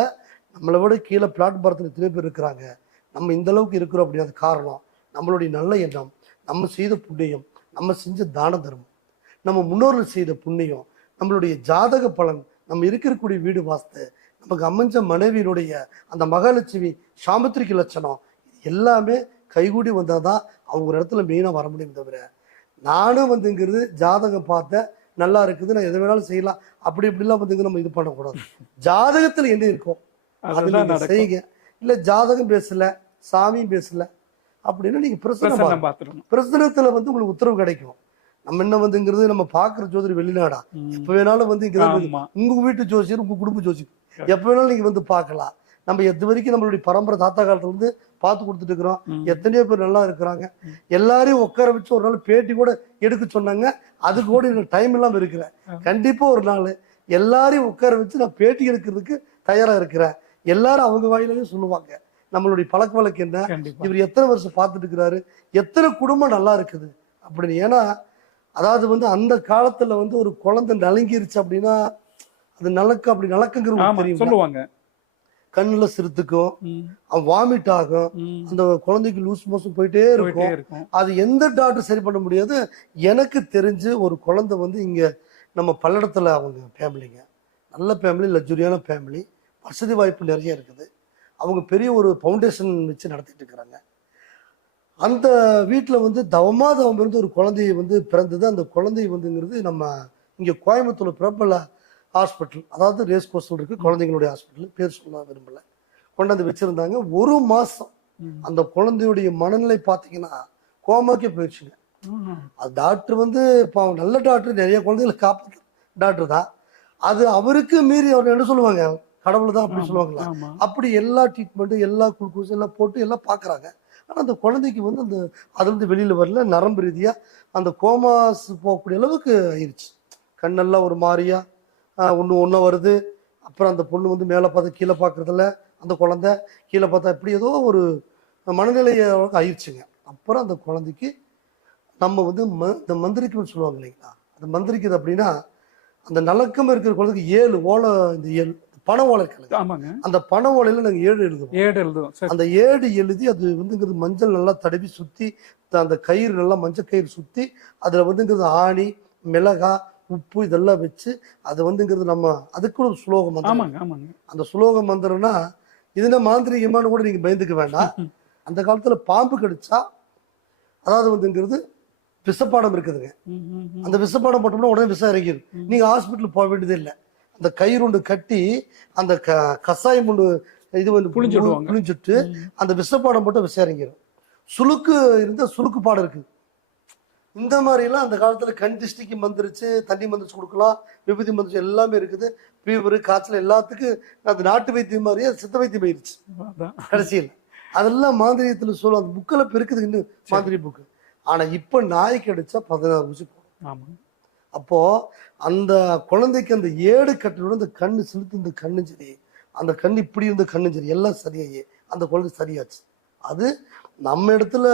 நம்மளை விட கீழே பிளாட்பாரத்தில் எத்தனை பேர் இருக்கிறாங்க. நம்ம இந்த அளவுக்கு இருக்கிறோம் அப்படின்னா அது காரணம் நம்மளுடைய நல்ல எண்ணம், நம்ம செய்த புண்ணியம், நம்ம செஞ்ச தான தர்மம், நம்ம முன்னோர்கள் செய்த புண்ணியம், நம்மளுடைய ஜாதக பலன், நம்ம இருக்கக்கூடிய வீடு வாஸ்து, நமக்கு அமைஞ்ச மனைவியினுடைய அந்த மகாலட்சுமி சாமுத்திரிக லட்சணம், எல்லாமே கைகூடி வந்தால் தான் அவங்க ஒரு இடத்துல மெயினாக வர முடியும். தவிர நானும் வந்துங்கிறது ஜாதகம் பார்த்தேன் நல்லா இருக்குது, நான் எதை வேணாலும் செய்யலாம் அப்படி இப்படிலாம் வந்துங்க நம்ம இது பண்ணக்கூடாது. ஜாதகத்தில் என்ன இருக்கும் அதெல்லாம் செய்யுங்க. இல்லை ஜாதகம் பேசல, சாமியும் பேசல அப்படின்னா நீங்க பிரசனத்துல வந்து உங்களுக்கு உத்தரவு கிடைக்கும். நம்ம என்ன வந்துங்கிறது நம்ம பாக்குற ஜோதிடர் வெளிநாடா, எப்ப வேணாலும் வந்து உங்க வீட்டு ஜோசியர், உங்க குடும்ப ஜோசியர் எப்ப வேணாலும் நீங்க வந்து பார்க்கலாம். நம்ம எது வரைக்கும் நம்மளுடைய பரம்பரை தாத்தா காலத்துல இருந்து பார்த்து கொடுத்துட்டு இருக்கிறோம். எத்தனையோ பேர் நல்லா இருக்கிறாங்க. எல்லாரையும் உட்கார வச்சு ஒரு நாள் பேட்டி கூட எடுக்க சொன்னாங்க. அது கூட எனக்கு டைம் இல்லாம இருக்கிறேன். கண்டிப்பா ஒரு நாள் எல்லாரையும் உட்கார வச்சு நான் பேட்டி எடுக்கிறதுக்கு தயாரா இருக்கிறேன். எல்லாரும் அவங்க வாயிலே சொல்லுவாங்க நம்மளுடைய பழக்க வழக்கு என்ன, இவர் எத்தனை வருஷம் பார்த்துட்டு இருக்கிறாரு, எத்தனை குடும்பம் நல்லா இருக்குது அப்படின்னு. ஏன்னா அதாவது வந்து அந்த காலத்துல வந்து ஒரு குழந்தை நலங்கிருச்சு அப்படின்னா அது நலக்கு அப்படி நலக்குங்கிறது சொல்லுவாங்க. கண்ணுல சிறுத்துக்கும், அவன் வாமிட் ஆகும், அந்த குழந்தைக்கு லூஸ் மோஷன் போயிட்டே இருக்கும். அது எந்த டாக்டர் சரி பண்ண முடியாது. எனக்கு தெரிஞ்சு ஒரு குழந்தை வந்து இங்க நம்ம பல்லடத்துல அவங்க ஃபேமிலிங்க, நல்ல ஃபேமிலி, லக்ஸுரியான ஃபேமிலி, வசதி வாய்ப்பு நிறைய இருக்குது. அவங்க பெரிய ஒரு ஃபவுண்டேஷன் வச்சு நடத்திட்டு இருக்கிறாங்க. அந்த வீட்டில் வந்து தவம் இருந்து ஒரு குழந்தைய வந்து பிறந்தது. அந்த குழந்தை வந்துங்கிறது நம்ம இங்கே கோயம்புத்தூர் பிரபல ஹாஸ்பிட்டல், அதாவது ரேஸ் கோஸ்டல் இருக்கு குழந்தைங்களுடைய ஹாஸ்பிட்டல், பேர் சொல்ல விரும்பல, கொண்டாந்து வச்சிருந்தாங்க. ஒரு மாசம் அந்த குழந்தையுடைய மனநிலை பார்த்தீங்கன்னா கோமாக்கே போயிடுச்சுங்க. அது டாக்டர் வந்து நல்ல டாக்டர், நிறைய குழந்தைகளை காப்பாற்று டாக்டர் தான். அது அவருக்கு மீறி அவர் என்ன சொல்லுவாங்க, கடவுள் தான் அப்படி சொல்லுவாங்களா, அப்படி எல்லா ட்ரீட்மெண்ட்டும் எல்லா குளுக்கோஸ் எல்லாம் போட்டு எல்லாம் பார்க்குறாங்க. ஆனால் அந்த குழந்தைக்கு வந்து அந்த அதுலேருந்து வெளியில் வரல, நரம்பு ரீதியாக அந்த கோமாஸ் போகக்கூடிய அளவுக்கு ஆயிடுச்சு. கண்ணெல்லாம் ஒரு மாதிரியா ஒன்று வருது. அப்புறம் அந்த பொண்ணு வந்து மேலே பார்த்து கீழே பார்க்குறதில்ல, அந்த குழந்தை கீழே பார்த்தா இப்படி ஏதோ ஒரு மனநிலைய ஆயிடுச்சுங்க. அப்புறம் அந்த குழந்தைக்கு நம்ம வந்து இந்த மந்திரிக்குன்னு சொல்லுவாங்க இல்லைங்களா, அந்த மந்திரிக்குது அப்படின்னா அந்த நலக்கம் இருக்கிற குழந்தைக்கு 7 ஓலை, இந்த 7 பண ஓலைகள், அந்த பண ஓலையில நாங்க 7 எழுதுவோம். அந்த 7 எழுதி அது வந்துங்கிறது மஞ்சள் நல்லா தடவி சுத்தி, அந்த கயிறு நல்லா மஞ்சள் கயிறு சுத்தி, அதுல வந்துங்கிறது ஆணி, மிளகா, உப்பு இதெல்லாம் வச்சு அது வந்துங்கிறது நம்ம அதுக்கு ஒரு சுலோக மந்திரம். அந்த சுலோக மந்திரம்னா இதுனா மாந்திரிகமான கூட நீங்க பயந்துக்க வேண்டாம். அந்த காலத்துல பாம்பு கடிச்சா, அதாவது வந்துங்கிறது விஷப்பாடம் இருக்குதுங்க, அந்த விஷப்பாடம் போட்டோம்னா உடனே விஷம் இறங்கிடும். நீங்க ஹாஸ்பிட்டல் போக வேண்டியதே இல்லை. அந்த கயிறு ஒன்று கட்டி அந்த கசாயம் ஒன்று இது வந்து புளிஞ்சுட்டு அந்த விஷப்பாடம் போட்டு விஷம் இறங்கிடும். சுளுக்கு இருந்தால் சுளுக்கு பாடம் இருக்கு. இந்த மாதிரிலாம் அந்த காலத்துல கண் திஷ்டிக்கு மந்திரிச்சு, தண்ணி மந்திரிச்சு கொடுக்கலாம், விபூதி மந்திரிச்சு எல்லாமே இருக்குது. ஃபீவர், காய்ச்சல் எல்லாத்துக்கும் அது நாட்டு வைத்தியம் மாதிரியே சித்த வைத்தியம் ஆயிடுச்சு கடைசியில். அதெல்லாம் மாந்திரியத்துல சொல்லும். அந்த புக்கில் பெருக்குது இன்னும் மாந்திரி புக்கு. ஆனா இப்ப நாய்க்கு அடிச்சா 16 ஊசி போடும். அப்போ அந்த குழந்தைக்கு அந்த 7 கட்டிலோட அந்த கண்ணு செலுத்து, இந்த கண்ணும் சரி, அந்த கண் இப்படி இருந்த கண்ணும் சரி, எல்லாம் சரியாயே அந்த குழந்தை சரியாச்சு. அது நம்ம இடத்துல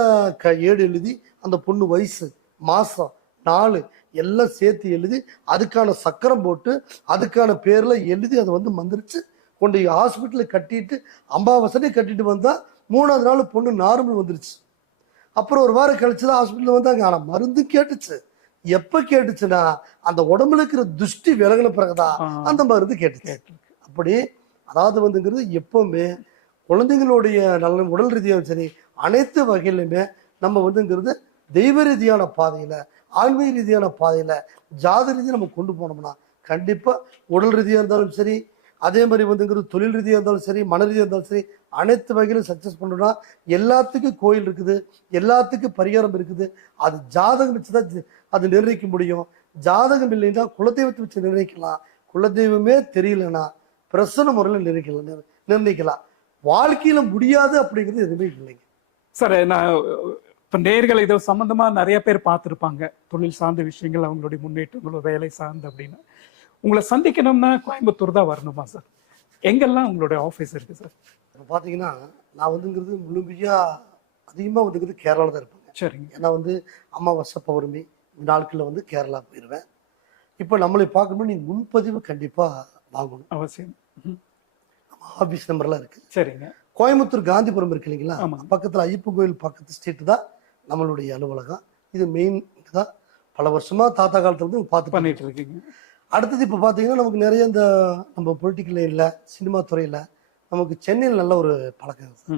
7 எழுதி அந்த பொண்ணு வயசு, மாசம், நாள் எல்லாம் சேர்த்து எழுதி அதுக்கான சக்கரம் போட்டு அதுக்கான பேர்ல எழுதி அதை வந்து மந்திரிச்சு கொண்டு ஹாஸ்பிட்டல கட்டிட்டு அம்பாவசனே கட்டிட்டு வந்தா 3ஆவது நாள் பொண்ணு நார்மல் வந்துருச்சு. அப்புறம் ஒரு வாரம் கழிச்சுதான் ஹாஸ்பிட்டல் வந்தாங்க. ஆனா மருந்து கேட்டுச்சு. எப்ப கேட்டுச்சுன்னா அந்த உடம்புல இருக்கிற துஷ்டி விலகின பிறகுதான் அந்த மருந்து கேட்டுச்சு. அப்படி அதாவது வந்துங்கிறது எப்பவுமே குழந்தைங்களுடைய நல்ல உடல் ரீதியாகவும் சரி, அனைத்து வகையிலுமே நம்ம வந்துங்கிறது தெய்வ ரீதியான பாதையில, ஆன்மீக ரீதியான பாதையில, ஜாத ரீதியை நம்ம கொண்டு போனோம்னா கண்டிப்பா உடல் ரீதியா இருந்தாலும் சரி, அதே மாதிரி வந்துங்கிறது தொழில் ரீதியாக இருந்தாலும் சரி, மன ரீதியாக இருந்தாலும் சரி, அனைத்து வகையிலும் சக்சஸ் பண்ணணும்னா எல்லாத்துக்கும் கோயில் இருக்குது, எல்லாத்துக்கும் பரிகாரம் இருக்குது. அது ஜாதகம் வச்சுதான் அது நிர்ணயிக்க முடியும். ஜாதகம் இல்லைன்னா குலதெய்வத்தை வச்சு நிர்ணயிக்கலாம். குலதெய்வமே தெரியலன்னா பிரசன்ன முறையில் நிர்ணயிக்கலாம். வாழ்க்கையில முடியாது அப்படிங்கிறது எதுவுமே இல்லைங்க சார். நான் இப்ப நேயர்கள் இது சம்பந்தமா நிறைய பேர் பார்த்துருப்பாங்க, தொழில் சார்ந்த விஷயங்கள், அவங்களுடைய முன்னேற்றங்களோ வேலை சார்ந்து அப்படின்னு. உங்களை சந்திக்கணும்னா கோயம்புத்தூர் தான் வரணுமா சார்? எங்கெல்லாம் உங்களுடைய ஆஃபீஸ் இருக்கு சார்? இப்போ பார்த்தீங்கன்னா நான் வந்துங்கிறது முழுமையா அதிகமாக வந்துங்கிறது கேரளாவில் தான் இருப்பேங்க. சரிங்க. ஏன்னா வந்து அமாவாசை, பௌர்ணமி நாட்களில் வந்து கேரளா போயிடுவேன். இப்போ நம்மளை பார்க்கணும்னா நீங்கள் முன்பதிவு கண்டிப்பாக வாங்கணும், அவசியம். நம்ம ஆபீஸ் நம்பர்லாம் இருக்கு. சரிங்க. கோயம்புத்தூர் காந்திபுரம் இருக்கு இல்லைங்களா, ஆமாங்க. பக்கத்துல ஐயப்ப கோயில் பக்கத்து ஸ்ட்ரீட் தான் நம்மளுடைய அலுவலகம். இது மெயின் தான். பல வருஷமா தாத்தா காலத்துல இருந்து பார்த்து பண்ணிட்டு இருக்கீங்க. அடுத்தது இப்ப பாத்தீங்கன்னா நமக்கு நிறைய இந்த நம்ம பொலிட்டிக்கல் லைன்ல, சினிமா துறையில நமக்கு சென்னையில் நல்ல ஒரு பழக்கம் இருக்கு.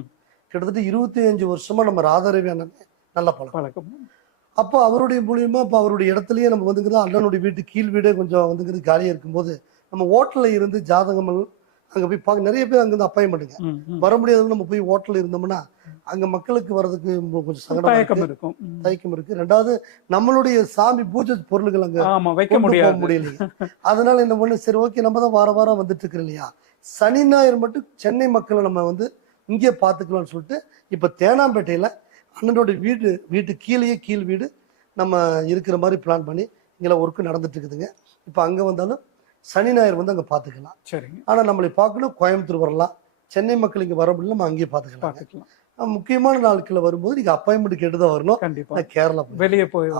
கிட்டத்தட்ட 25 வருஷமா நம்ம ராதாரவி அண்ணன் நல்ல பழக்கம். அப்போ அவருடைய மூலியமா இப்போ அவருடைய இடத்துலயே நம்ம வந்துங்கிறது அண்ணனுடைய வீட்டு கீழ் வீடே கொஞ்சம் வந்துங்கிறது காலியா இருக்கும்போது நம்ம ஹோட்டல்ல இருந்து ஜாதகம் அங்க போய் பார்க்க நிறைய பேர் அங்கிருந்து அப்பாயின்மெண்ட்டுங்க வர முடியாதவங்க நம்ம போய் ஹோட்டல்ல இருந்தோம்னா அங்க மக்களுக்கு வர்றதுக்கு கொஞ்சம் சங்கடம் இருக்கும், தயக்கம் இருக்கு. ரெண்டாவது நம்மளுடைய சாமி பூஜை பொருள்கள் அங்க வைக்க முடியல. அதனால என்ன பண்ண, சரி ஓகே நம்ம தான் வார வாரம் வந்துட்டு இருக்கிறோம் இல்லையா, சனி ஞாயிறு மட்டும் சென்னை மக்களை நம்ம வந்து இங்கே பார்த்துக்கலாம்னு சொல்லிட்டு இப்போ தேனாம்பேட்டையில அண்ணனோட வீட்டு கீழ் வீடு நம்ம இருக்கிற மாதிரி பிளான் பண்ணி இங்கே ஒர்க்கு நடந்துட்டு இருக்குதுங்க. இப்போ அங்கே வந்தாலும் சனி ஞாயிறு வந்து அங்கே பார்த்துக்கலாம். சரிங்க. ஆனால் நம்மளை பார்க்கணும் கோயம்புத்தூர் வரலாம், சென்னை மக்கள் இங்கே வர முடியல, நம்ம அங்கேயே பார்த்துக்கலாம். முக்கியமான நாட்களில் வரும்போது நீங்கள் அப்பாயின்மெண்ட் கேட்டு தான் வரணும். கண்டிப்பாக கேரளா வெளியே போய்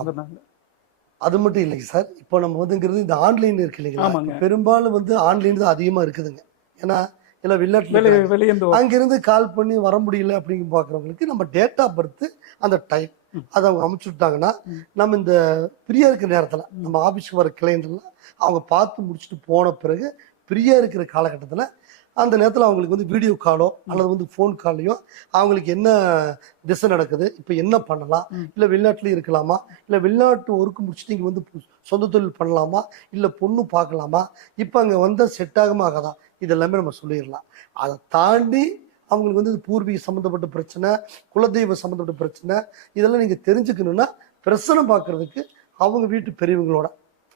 அது மட்டும் இல்லைங்க சார். இப்போ நம்ம வந்துங்கிறது இந்த ஆன்லைன் இருக்கு இல்லைங்களா, பெரும்பாலும் வந்து ஆன்லைன் தான் அதிகமாக இருக்குதுங்க. ஏன்னா இல்லை வெளிநாட்டில் அங்கிருந்து கால் பண்ணி வர முடியல அப்படின்னு பார்க்குறவங்களுக்கு நம்ம டேட் ஆஃப் பர்த் அந்த டைம் அதை அவங்க அமைச்சு விட்டாங்கன்னா நம்ம இந்த ஃப்ரீயா இருக்கிற நேரத்தில் நம்ம ஆஃபீஸ்க்கு வர கிளைண்ட்லாம் அவங்க பார்த்து முடிச்சுட்டு போன பிறகு ஃப்ரீயா இருக்கிற காலகட்டத்தில் அந்த நேரத்தில் அவங்களுக்கு வந்து வீடியோ காலோ அல்லது வந்து ஃபோன் காலையோ அவங்களுக்கு என்ன திசை நடக்குது, இப்போ என்ன பண்ணலாம், இல்லை வெளிநாட்டிலையும் இருக்கலாமா, இல்லை வெளிநாட்டு ஒர்க்கு முடிச்சுட்டு இங்கே வந்து சொந்த தொழில் பண்ணலாமா, இல்லை பொண்ணு பார்க்கலாமா, இப்போ அங்கே வந்தால் செட் ஆகாம ஆகாதா, இதெல்லாமே நம்ம சொல்லிடலாம். அதை தாண்டி அவங்களுக்கு வந்து பூர்வீக சம்மந்தப்பட்ட பிரச்சனை, குலதெய்வ சம்மந்தப்பட்ட பிரச்சனை, இதெல்லாம் நீங்கள் தெரிஞ்சுக்கணும்னா பிரச்சனை பார்க்கறதுக்கு அவங்க வீட்டு பெரியவங்களோட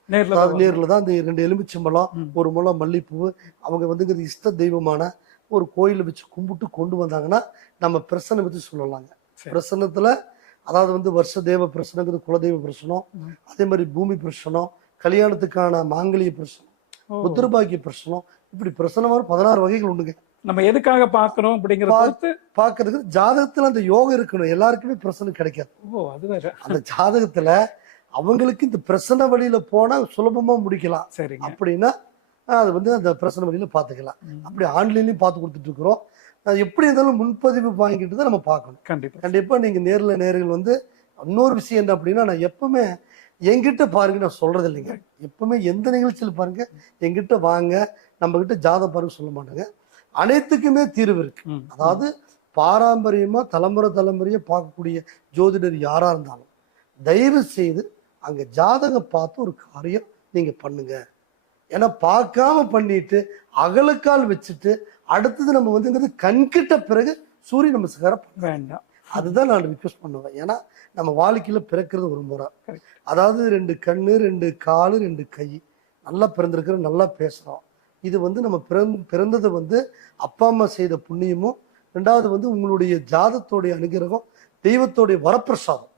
நேரில் தான் அந்த 2 எலுமிச்சம்பழம் 1 முழம் மல்லிப்பூ அவங்க வந்து இஷ்ட தெய்வமான ஒரு கோயிலை வச்சு கும்பிட்டு கொண்டு வந்தாங்கன்னா நம்ம பிரச்சனை பற்றி சொல்லலாங்க. பிரச்சனத்துல அதாவது வந்து வருஷ தேவ பிரச்சனைங்கிறது குலதெய்வ பிரச்சனம், அதே மாதிரி பூமி பிரச்சனம், கல்யாணத்துக்கான மாங்கலிய பிரச்சனம், புத்திரபாக்கிய பிரச்சனம், இப்படி பிரச்சனை 16 வகைகள் உண்டுங்க. நம்ம எதுக்காக பார்க்கணும் அப்படிங்கிறத பார்க்கறதுக்கு ஜாதகத்துல அந்த யோகம் இருக்கணும். எல்லாருக்குமே பிரச்சனை கிடைக்காது. அந்த ஜாதகத்துல அவங்களுக்கு இந்த பிரச்சனை வழியில போனா சுலபமா முடிக்கலாம். சரி, அப்படின்னா அது வந்து அந்த பிரச்சனை வழியில பாத்துக்கலாம். அப்படி ஆன்லைன்லயும் பார்த்து கொடுத்துட்டு இருக்கிறோம். எப்படி இருந்தாலும் முன்பதிவு வாங்கிட்டு தான் நம்ம பார்க்கணும். கண்டிப்பா நீங்க நேர்கள் வந்து இன்னொரு விஷயம் என்ன அப்படின்னா, நான் எப்பவுமே என்கிட்ட பாருங்க நான் சொல்றது இல்லைங்க. எப்பவுமே எந்த நிகழ்ச்சியில் பாருங்க என்கிட்ட வாங்க, நம்ம கிட்ட ஜாதகம் பாருங்க சொல்ல மாட்டாங்க. அனைத்துக்குமே தீர்வு இருக்கு. அதாவது பாரம்பரியமா தலைமுறையா பார்க்கக்கூடிய ஜோதிடர் யாரா இருந்தாலும் தயவு செய்து அங்க ஜாதகம் பார்த்து ஒரு காரியம் நீங்க பண்ணுங்க. ஏன்னா பார்க்காம பண்ணிட்டு அகலக்கால் வச்சுட்டு அடுத்தது நம்ம வந்து கண்கிட்ட பிறகு சூரிய நமஸ்காரம் பண்ண வேண்டாம். அதுதான் நான் ரிக்வெஸ்ட் பண்ணுவேன். ஏன்னா நம்ம வாழ்க்கையில பிறக்கிறது ஒரு முறை. அதாவது 2 கண்ணு, 2 காலு, 2 கை, நல்லா பிறந்திருக்கிற, நல்லா பேசுறோம். இது வந்து நம்ம பிறந்தது வந்து அப்பா அம்மா செய்த புண்ணியமும், 2வது வந்து உங்களுடைய ஜாதத்தோடைய அனுகிரகம், தெய்வத்தோடைய வரப்பிரசாதம்.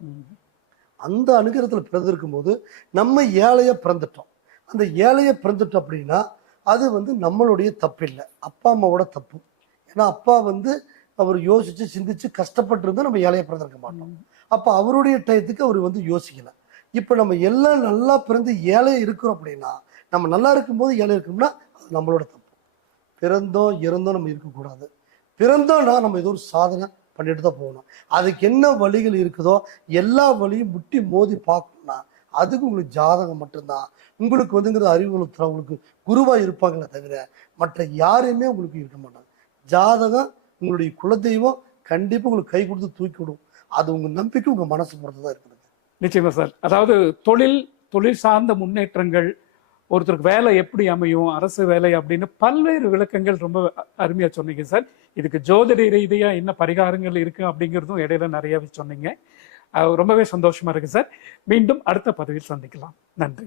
அந்த அனுகிரகத்துல பிறந்திருக்கும் போது நம்ம ஏழையா பிறந்துட்டோம். அந்த ஏழையா பிறந்துட்டோம் அப்படின்னா அது வந்து நம்மளுடைய தப்பு இல்லை, அப்பா அம்மாவோட தப்பு. ஏன்னா அப்பா வந்து அவர் யோசிச்சு சிந்திச்சு கஷ்டப்பட்டு இருந்தா நம்ம ஏழையா பிறந்திருக்க மாட்டோம். அப்ப அவருடைய டயத்துக்கு அவர் வந்து யோசிக்கல. இப்ப நம்ம எல்லாம் நல்லா பிறந்து ஏழையா இருக்கிறோம் அப்படின்னா, நம்ம நல்லா இருக்கும்போது ஏழை இருக்கோம்னா அது நம்மளோட தப்பு. பிறந்தோம் இறந்தோம் நம்ம இருக்கக்கூடாது. பிறந்தோம்னா நம்ம ஏதோ ஒரு சாதனை பண்ணிட்டு தான் போகணும். அதுக்கு என்ன வழிகள் இருக்குதோ எல்லா வழியும் முட்டி மோதி பார்க்கணும்னா அதுக்கு உங்களுக்கு ஜாதகம் மட்டும்தான். உங்களுக்கு வந்துங்கிறது அறிவுறுத்தலாம், உங்களுக்கு குருவா இருப்பாங்களே தவிர மற்ற யாரையுமே உங்களுக்கு இருக்க மாட்டாங்க. ஜாதகம் உங்களுடைய குலதெய்வம் கண்டிப்பா உங்களுக்கு கை கொடுத்து தூக்கி விடும். அது உங்க நம்பிக்கை உங்க மனசு பொறுத்துதான் இருக்குது. நிச்சயமா சார். அதாவது தொழில் சார்ந்த முன்னேற்றங்கள், ஒருத்தருக்கு வேலை எப்படி அமையும், அரசு வேலை அப்படின்னு பல்வேறு விளக்கங்கள் ரொம்ப அருமையா சொன்னீங்க சார். இதுக்கு ஜோதிட ரீதியா என்ன பரிகாரங்கள் இருக்கு அப்படிங்கிறதும் இடையில நிறையவே சொன்னீங்க. ரொம்பவே சந்தோஷமா இருக்கு சார். மீண்டும் அடுத்த பதிவில் சந்திக்கலாம். நன்றி.